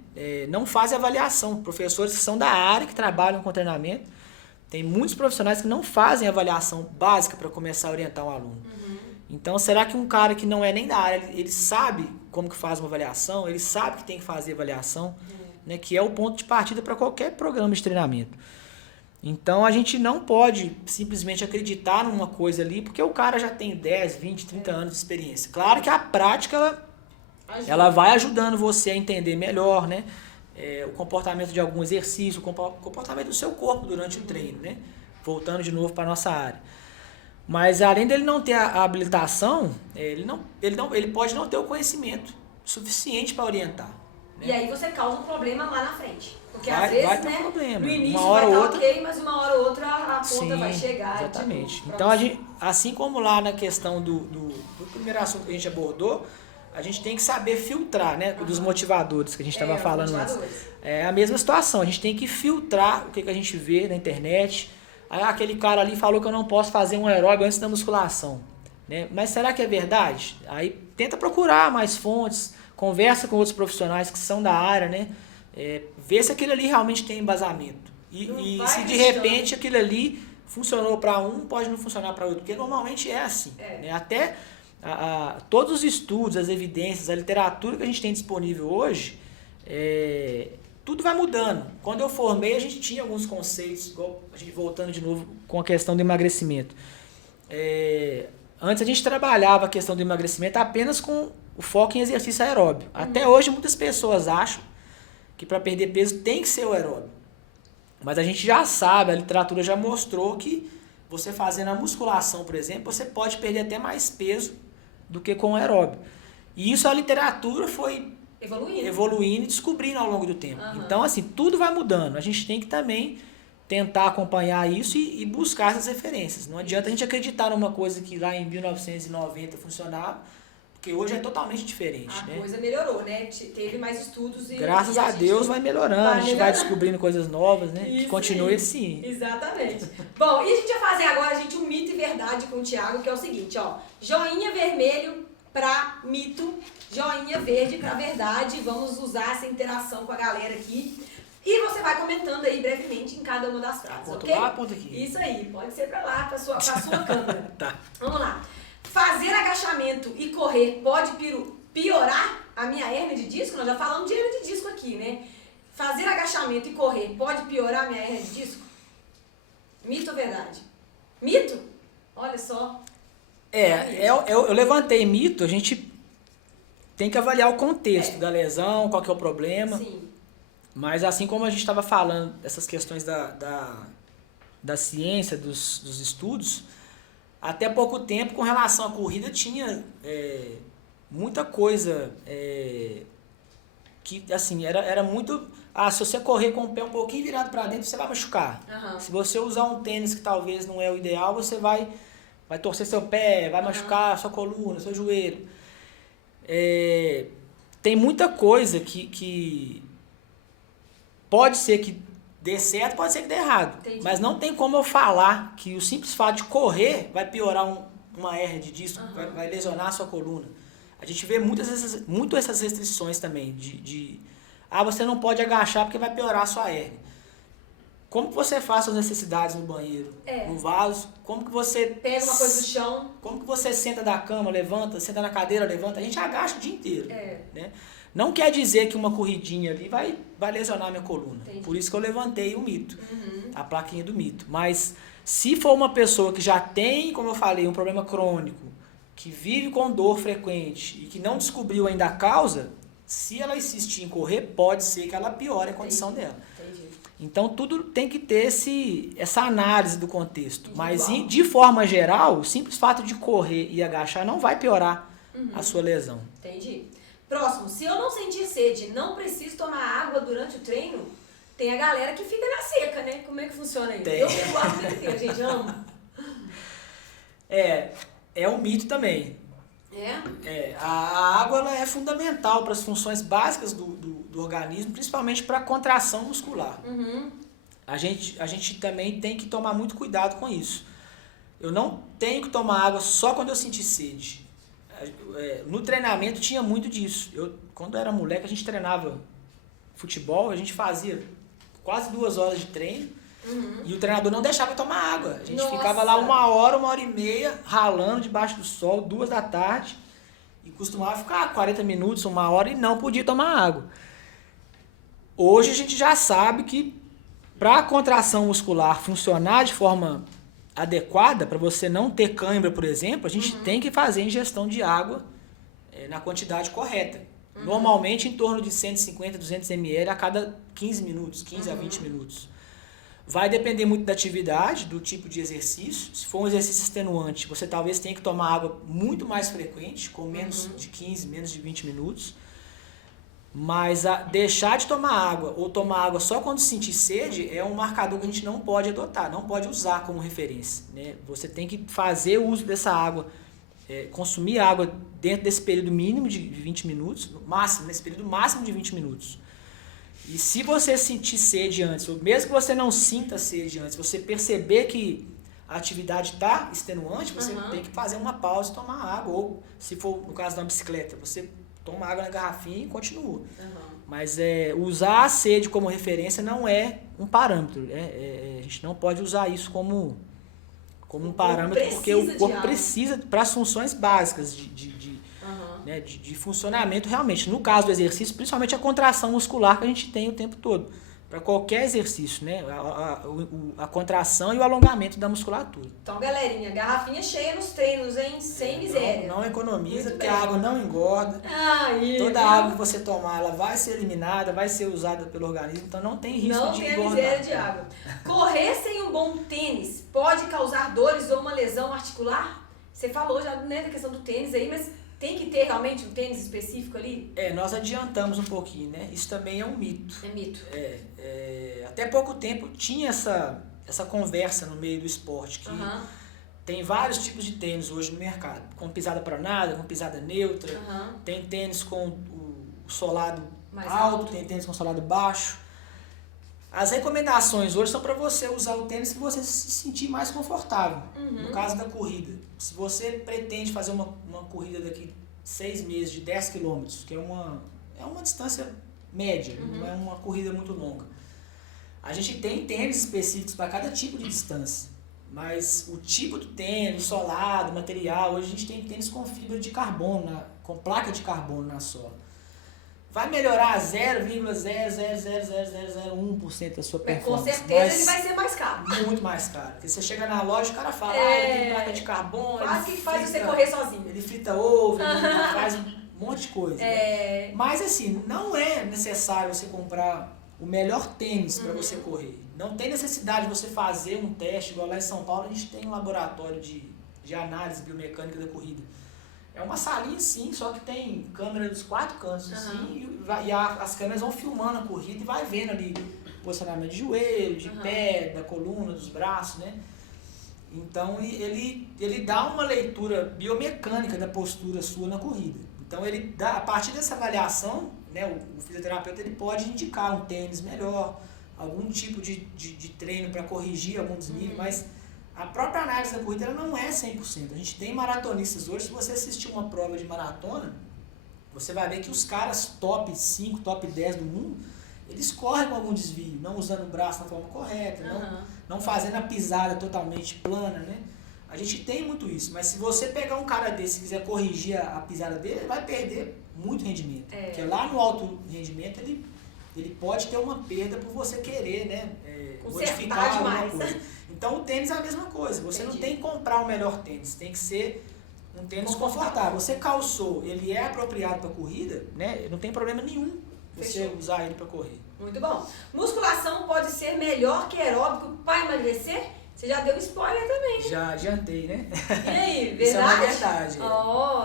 não fazem avaliação, professores que são da área, que trabalham com treinamento, tem muitos profissionais que não fazem avaliação básica para começar a orientar um aluno. Então, será que um cara que não é nem da área, ele sabe como que faz uma avaliação, ele sabe que tem que fazer avaliação, né, que é o ponto de partida para qualquer programa de treinamento. Então, a gente não pode simplesmente acreditar numa coisa ali, porque o cara já tem 10, 20, 30 anos de experiência. Claro que a prática, ela vai ajudando você a entender melhor, né, o comportamento de algum exercício, o comportamento do seu corpo durante o treino, né, voltando de novo para a nossa área. Mas além dele não ter a habilitação, ele pode não ter o conhecimento suficiente para orientar. Né? E aí você causa um problema lá na frente. Porque Vai às vezes, ter um né, problema. no início Uma hora vai ou estar outra, ok, mas uma hora ou outra a conta vai chegar. Exatamente. Então, assim como lá na questão do primeiro assunto que a gente abordou, a gente tem que saber filtrar, né, dos motivadores que a gente estava falando antes. É a mesma situação, a gente tem que filtrar o que a gente vê na internet. Aquele cara ali falou que eu não posso fazer um aeróbio antes da musculação, né? Mas será que é verdade? Aí tenta procurar mais fontes, conversa com outros profissionais que são da área, né? Vê se aquilo ali realmente tem embasamento. E se de repente aquilo ali funcionou para um, pode não funcionar para outro, porque normalmente é assim. Né? Até todos os estudos, as evidências, a literatura que a gente tem disponível hoje, tudo vai mudando. Quando eu formei, a gente tinha alguns conceitos, igual a gente voltando de novo com a questão do emagrecimento. Antes a gente trabalhava a questão do emagrecimento apenas com o foco em exercício aeróbio. Até hoje muitas pessoas acham que para perder peso tem que ser o aeróbio. Mas a gente já sabe, a literatura já mostrou que você fazendo a musculação, por exemplo, você pode perder até mais peso do que com o aeróbio. E isso a literatura foi evoluindo e descobrindo ao longo do tempo. Então, assim, tudo vai mudando. A gente tem que também tentar acompanhar isso e buscar essas referências. Não adianta a gente acreditar numa coisa que lá em 1990 funcionava, porque hoje é totalmente diferente. A coisa melhorou, né? Teve mais estudos. Graças a Deus vai melhorando, a gente vai descobrindo coisas novas, né? Isso, que continue assim. Exatamente. Bom, e a gente vai fazer agora, um mito e verdade com o Thiago, que é o seguinte, ó. Joinha vermelho pra mito, joinha verde pra verdade. Vamos usar essa interação com a galera aqui. E você vai comentando aí brevemente em cada uma das frases, ponto ok? lá, ponto aqui. Isso aí, pode ser pra lá, pra sua câmera. Tá. Vamos lá. Fazer agachamento e correr pode piorar a minha hérnia de disco? Nós já falamos de hérnia de disco aqui, né? Fazer agachamento e correr pode piorar a minha hérnia de disco? Mito ou verdade? Mito? Olha só. Eu levantei mito, a gente tem que avaliar o contexto da lesão, qual que é o problema. Sim. Mas assim como a gente estava falando dessas questões da ciência, dos estudos, até pouco tempo, com relação à corrida, tinha muita coisa que, assim, era muito... se você correr com o pé um pouquinho virado para dentro, você vai machucar. Uhum. Se você usar um tênis que talvez não é o ideal, você vai torcer seu pé, vai machucar sua coluna, seu joelho. Tem muita coisa que pode ser que dê certo, pode ser que dê errado. Entendi. Mas não tem como eu falar que o simples fato de correr vai piorar uma hérnia de disco, vai lesionar a sua coluna. A gente vê muito essas restrições também, você não pode agachar porque vai piorar a sua hérnia. Como que você faz suas necessidades no banheiro, no vaso? Como que você... Pega uma coisa do chão. Como que você senta da cama, levanta, senta na cadeira, levanta? A gente agacha o dia inteiro. Né? Não quer dizer que uma corridinha ali vai lesionar a minha coluna. Entendi. Por isso que eu levantei o mito, a plaquinha do mito. Mas se for uma pessoa que já tem, como eu falei, um problema crônico, que vive com dor frequente e que não descobriu ainda a causa, se ela insistir em correr, pode ser que ela piore a condição dela. Entendi. Então tudo tem que ter essa análise do contexto. Mas de forma geral, o simples fato de correr e agachar não vai piorar a sua lesão. Entendi. Próximo, se eu não sentir sede, não preciso tomar água durante o treino, tem a galera que fica na seca, né? Como é que funciona isso? Tem. Eu fico lá o tempo inteiro, gente, amo. É um mito também. A água ela é fundamental para as funções básicas do organismo, principalmente para a contração muscular. A gente também tem que tomar muito cuidado com isso. Eu não tenho que tomar água só quando eu sentir sede. No treinamento tinha muito disso. Quando eu era moleque, a gente treinava futebol, a gente fazia quase 2 horas de treino e o treinador não deixava eu tomar água. A gente ficava lá 1 hora, 1h30, ralando debaixo do sol, 2 da tarde, e costumava ficar 40 minutos, 1 hora e não podia tomar água. Hoje a gente já sabe que para a contração muscular funcionar de forma adequada, para você não ter cãibra, por exemplo, a gente tem que fazer ingestão de água na quantidade correta. Normalmente em torno de 150, 200 ml a cada 15 minutos, 15 a 20 minutos. Vai depender muito da atividade, do tipo de exercício. Se for um exercício extenuante, você talvez tenha que tomar água muito mais frequente, com menos de 15, menos de 20 minutos. Mas deixar de tomar água ou tomar água só quando sentir sede é um marcador que a gente não pode adotar, não pode usar como referência. Né? Você tem que fazer o uso dessa água, consumir água dentro desse período mínimo de 20 minutos, nesse período máximo de 20 minutos. E se você sentir sede antes, ou mesmo que você não sinta sede antes, você perceber que a atividade está extenuante, você tem que fazer uma pausa e tomar água. Ou, se for no caso da bicicleta, você toma água na garrafinha e continua. Mas usar a sede como referência não é um parâmetro. A gente não pode usar isso como um parâmetro, porque o corpo precisa para as funções básicas de funcionamento realmente. No caso do exercício, principalmente a contração muscular que a gente tem o tempo todo. para qualquer exercício, né? A contração e o alongamento da musculatura. Então, galerinha, garrafinha cheia nos treinos, hein? Sem miséria. Não economiza, Muito porque bem. a água não engorda. Toda a água que você tomar, ela vai ser eliminada, vai ser usada pelo organismo, então não tem risco Não de tem a engordar. miséria de água. Correr sem um bom tênis pode causar dores ou uma lesão articular? Você falou já, né, da questão do tênis aí, mas tem que ter realmente um tênis específico ali? Nós adiantamos um pouquinho, né? Isso também é um mito. É mito. Até pouco tempo tinha essa conversa no meio do esporte, que tem vários tipos de tênis hoje no mercado, com pisada pronada, com pisada neutra, tem tênis com o solado mais alto, tem tênis com solado baixo. As recomendações hoje são para você usar o tênis que você se sentir mais confortável. No caso da corrida, se você pretende fazer uma corrida daqui 6 meses de 10 km, que é uma distância média, não é uma corrida muito longa. A gente tem tênis específicos para cada tipo de distância, mas o tipo do tênis, solado, material, hoje a gente tem tênis com fibra de carbono, com placa de carbono na sola. Vai melhorar 0,0000001% da sua performance. Com certeza ele vai ser mais caro. Muito mais caro. Porque você chega na loja e o cara fala, ele tem placa de carbono. Quase que faz você correr sozinho. Ele frita ovo, ele faz um monte de coisa. Né? Mas assim, não é necessário você comprar o melhor tênis para você correr. Não tem necessidade de você fazer um teste, igual lá em São Paulo a gente tem um laboratório de análise biomecânica da corrida. É uma salinha sim, só que tem câmera dos 4 cantos assim, e as câmeras vão filmando a corrida e vai vendo ali posicionamento de joelho, de pé, da coluna, dos braços, né? Então ele dá uma leitura biomecânica da postura sua na corrida. Então ele dá, a partir dessa avaliação, né, o fisioterapeuta ele pode indicar um tênis melhor, algum tipo de treino para corrigir algum desnível, mas a própria análise da corrida ela não é 100%. A gente tem maratonistas hoje, se você assistir uma prova de maratona, você vai ver que os caras top 5, top 10 do mundo, eles correm com algum desvio, não usando o braço na forma correta, não fazendo a pisada totalmente plana, né? A gente tem muito isso, mas se você pegar um cara desse e quiser corrigir a pisada dele, ele vai perder muito rendimento. Porque lá no alto rendimento ele pode ter uma perda por você querer, né? Modificar alguma coisa. Então o tênis é a mesma coisa, você não tem que comprar o melhor tênis, tem que ser um tênis confortável. Você calçou, ele é apropriado para corrida, né? Não tem problema nenhum você usar ele para correr. Muito bom. Musculação pode ser melhor que aeróbico para emagrecer? Você já deu spoiler também. Já adiantei, né? E aí, verdade? Isso é uma verdade.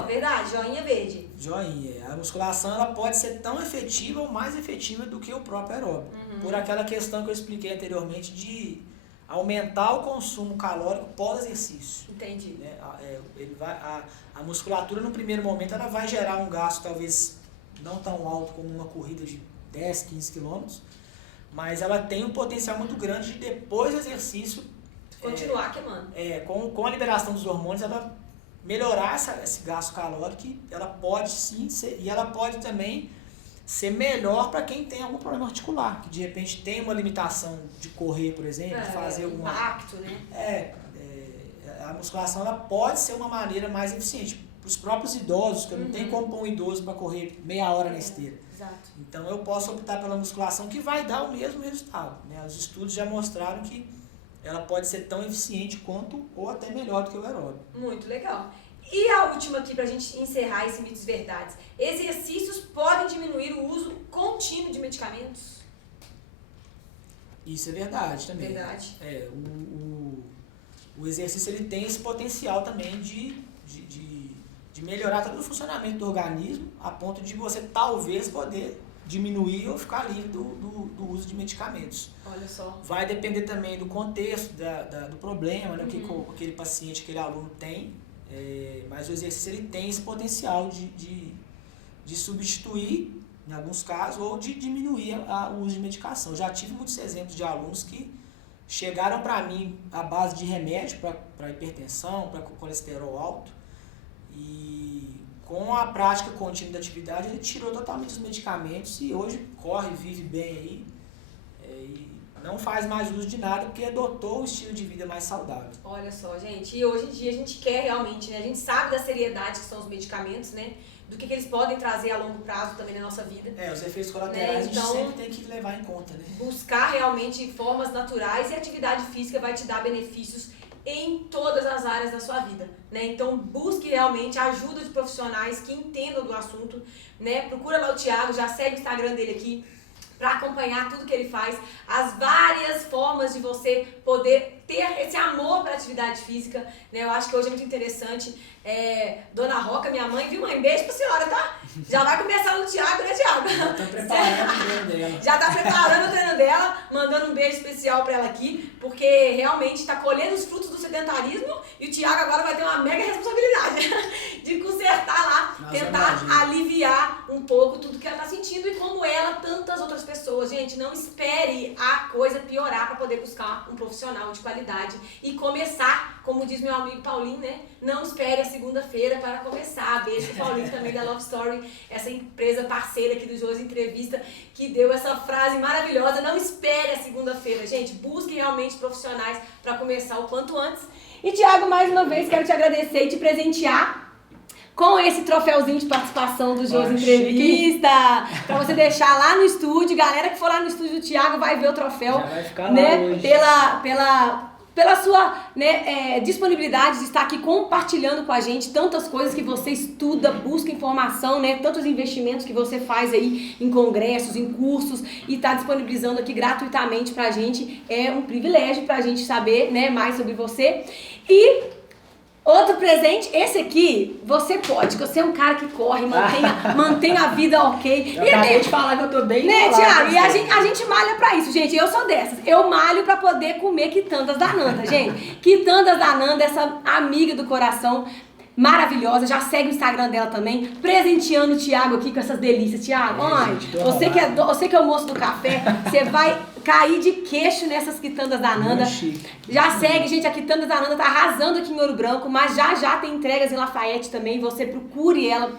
Verdade, joinha verde. Joinha. A musculação ela pode ser tão efetiva ou mais efetiva do que o próprio aeróbico. Por aquela questão que eu expliquei anteriormente de aumentar o consumo calórico pós-exercício. Entendi. Né? A musculatura, no primeiro momento, ela vai gerar um gasto talvez não tão alto como uma corrida de 10, 15 quilômetros, mas ela tem um potencial muito grande de, depois do exercício, continuar queimando. Com a liberação dos hormônios, ela melhorar esse gasto calórico, ela pode sim ser, e ela pode também ser melhor para quem tem algum problema articular, que de repente tem uma limitação de correr, por exemplo, de fazer algum impacto, né? A musculação ela pode ser uma maneira mais eficiente para os próprios idosos, que eu não tenho como pôr um idoso para correr meia hora na esteira. Exato. Então eu posso optar pela musculação que vai dar o mesmo resultado, né? Os estudos já mostraram que ela pode ser tão eficiente quanto ou até melhor do que o aeróbico. Muito legal. E a última aqui pra gente encerrar esse mitos e verdades. Exercícios podem diminuir o uso contínuo de medicamentos? Isso é verdade também. Verdade. O exercício ele tem esse potencial também de melhorar todo o funcionamento do organismo, a ponto de você talvez poder diminuir ou ficar livre do uso de medicamentos. Olha só. Vai depender também do contexto, do problema, né, que aquele paciente, aquele aluno tem, mas o exercício ele tem esse potencial de substituir, em alguns casos, ou de diminuir o uso de medicação. Eu já tive muitos exemplos de alunos que chegaram para mim à base de remédio para hipertensão, para colesterol alto, e com a prática contínua da atividade ele tirou totalmente os medicamentos e hoje corre, vive bem aí, e não faz mais uso de nada porque adotou um estilo de vida mais saudável. Olha só, gente, e hoje em dia a gente quer realmente, né? A gente sabe da seriedade que são os medicamentos, né? do que eles podem trazer a longo prazo também na nossa vida. Os efeitos colaterais, né? Então, a gente sempre tem que levar em conta, né? Buscar realmente formas naturais, e a atividade física vai te dar benefícios em todas as áreas da sua vida, né? Então busque realmente a ajuda de profissionais que entendam do assunto, né? Procura lá o Thiago, já segue o Instagram dele aqui para acompanhar tudo que ele faz, as várias formas de você poder ter esse amor para a atividade física, né? Eu acho que hoje é muito interessante. Dona Roca, minha mãe, viu, mãe? Beijo pra senhora, tá? Já vai começar no Thiago, né, Thiago? Já tá preparando o treino dela. Já tá preparando o treino dela, mandando um beijo especial pra ela aqui, porque realmente tá colhendo os frutos do sedentarismo, e o Thiago agora vai ter uma mega responsabilidade de consertar lá, tentar aliviar um pouco tudo que ela tá sentindo, e como ela, tantas outras pessoas. Gente, não espere a coisa piorar pra poder buscar um profissional de qualidade e começar, como diz meu amigo Paulinho, né? Não espere a segunda-feira para começar. Beijo pro Paulinho também da Love Story, essa empresa parceira aqui do Josi Entrevista, que deu essa frase maravilhosa. Não espere a segunda-feira, gente. Busque realmente profissionais para começar o quanto antes. E Thiago, mais uma vez, quero te agradecer e te presentear com esse troféuzinho de participação do Josi Entrevista, pra você deixar lá no estúdio. Galera que for lá no estúdio do Thiago vai ver o troféu. Já vai ficar lá, né, hoje. Pela sua, né, disponibilidade de estar aqui compartilhando com a gente tantas coisas que você estuda, busca informação, né, tantos investimentos que você faz aí em congressos, em cursos, e está disponibilizando aqui gratuitamente pra gente. É um privilégio pra gente saber, né, mais sobre você. E outro presente, esse aqui, você pode, porque você é um cara que corre, mantém a vida ok. Eu acabei de falar que eu tô bem, né, Thiago? E a gente malha pra isso, gente. Eu sou dessas. Eu malho pra poder comer quitandas da Nanda, gente. Quitandas da Nanda, essa amiga do coração maravilhosa. Já segue o Instagram dela também, presenteando o Thiago aqui com essas delícias. Thiago, você que é o moço do café, você vai cair de queixo nessas quitandas da Nanda. Já segue, gente, a Quitandas da Nanda tá arrasando aqui em Ouro Branco, mas já tem entregas em Lafayette também. Você procure ela.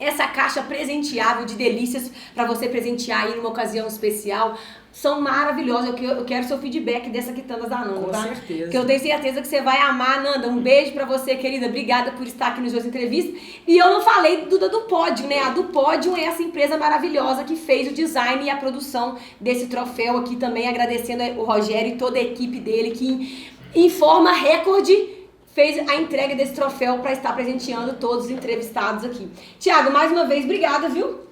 Essa caixa presenteável de delícias para você presentear aí numa ocasião especial. São maravilhosas. Eu quero seu feedback dessa Quitandas da Nanda, tá? Com certeza. Porque eu tenho certeza que você vai amar, Nanda. Um beijo pra você, querida. Obrigada por estar aqui nos Josi Entrevista. E eu não falei do Pódio, né? A do Pódio é essa empresa maravilhosa que fez o design e a produção desse troféu aqui também. Agradecendo o Rogério e toda a equipe dele que, em forma recorde, fez a entrega desse troféu para estar presenteando todos os entrevistados aqui. Thiago, mais uma vez, obrigada, viu?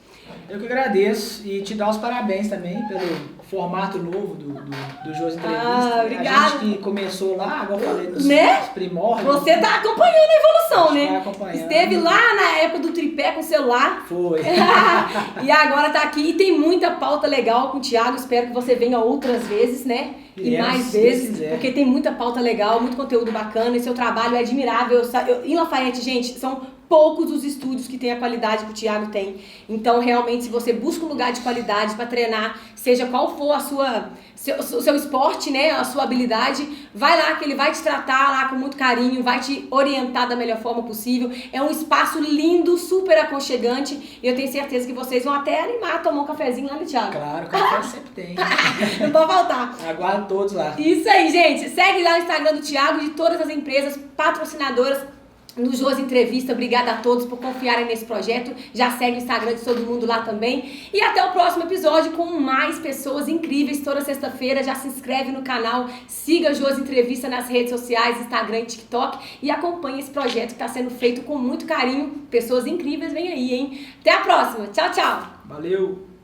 Eu que agradeço e te dar os parabéns também pelo formato novo do Josi Entrevista. Obrigada. A gente que começou lá, agora eu falei, nos primórdios. Você tá acompanhando a evolução, né? Tá acompanhando. Esteve lá na época do tripé com o celular. Foi. E agora tá aqui e tem muita pauta legal com o Thiago. Espero que você venha outras vezes, né? E mais vezes, porque tem muita pauta legal, muito conteúdo bacana. E seu trabalho é admirável. Em Lafayette, gente, são poucos os estúdios que têm a qualidade que o Thiago tem. Então, realmente, se você busca um lugar de qualidade para treinar, seja qual for o seu esporte, né, a sua habilidade, vai lá que ele vai te tratar lá com muito carinho, vai te orientar da melhor forma possível. É um espaço lindo, super aconchegante, e eu tenho certeza que vocês vão até animar a tomar um cafezinho lá no Thiago. Claro, café sempre tem. Não pode faltar. Aguardo todos lá. Isso aí, gente. Segue lá o Instagram do Thiago e de todas as empresas patrocinadoras no Josi Entrevista. Obrigada a todos por confiarem nesse projeto. Já segue o Instagram de todo mundo lá também. E até o próximo episódio com mais pessoas incríveis. Toda sexta-feira já se inscreve no canal. Siga o Josi Entrevista nas redes sociais, Instagram e TikTok. E acompanhe esse projeto que está sendo feito com muito carinho. Pessoas incríveis vem aí, hein? Até a próxima. Tchau, tchau. Valeu.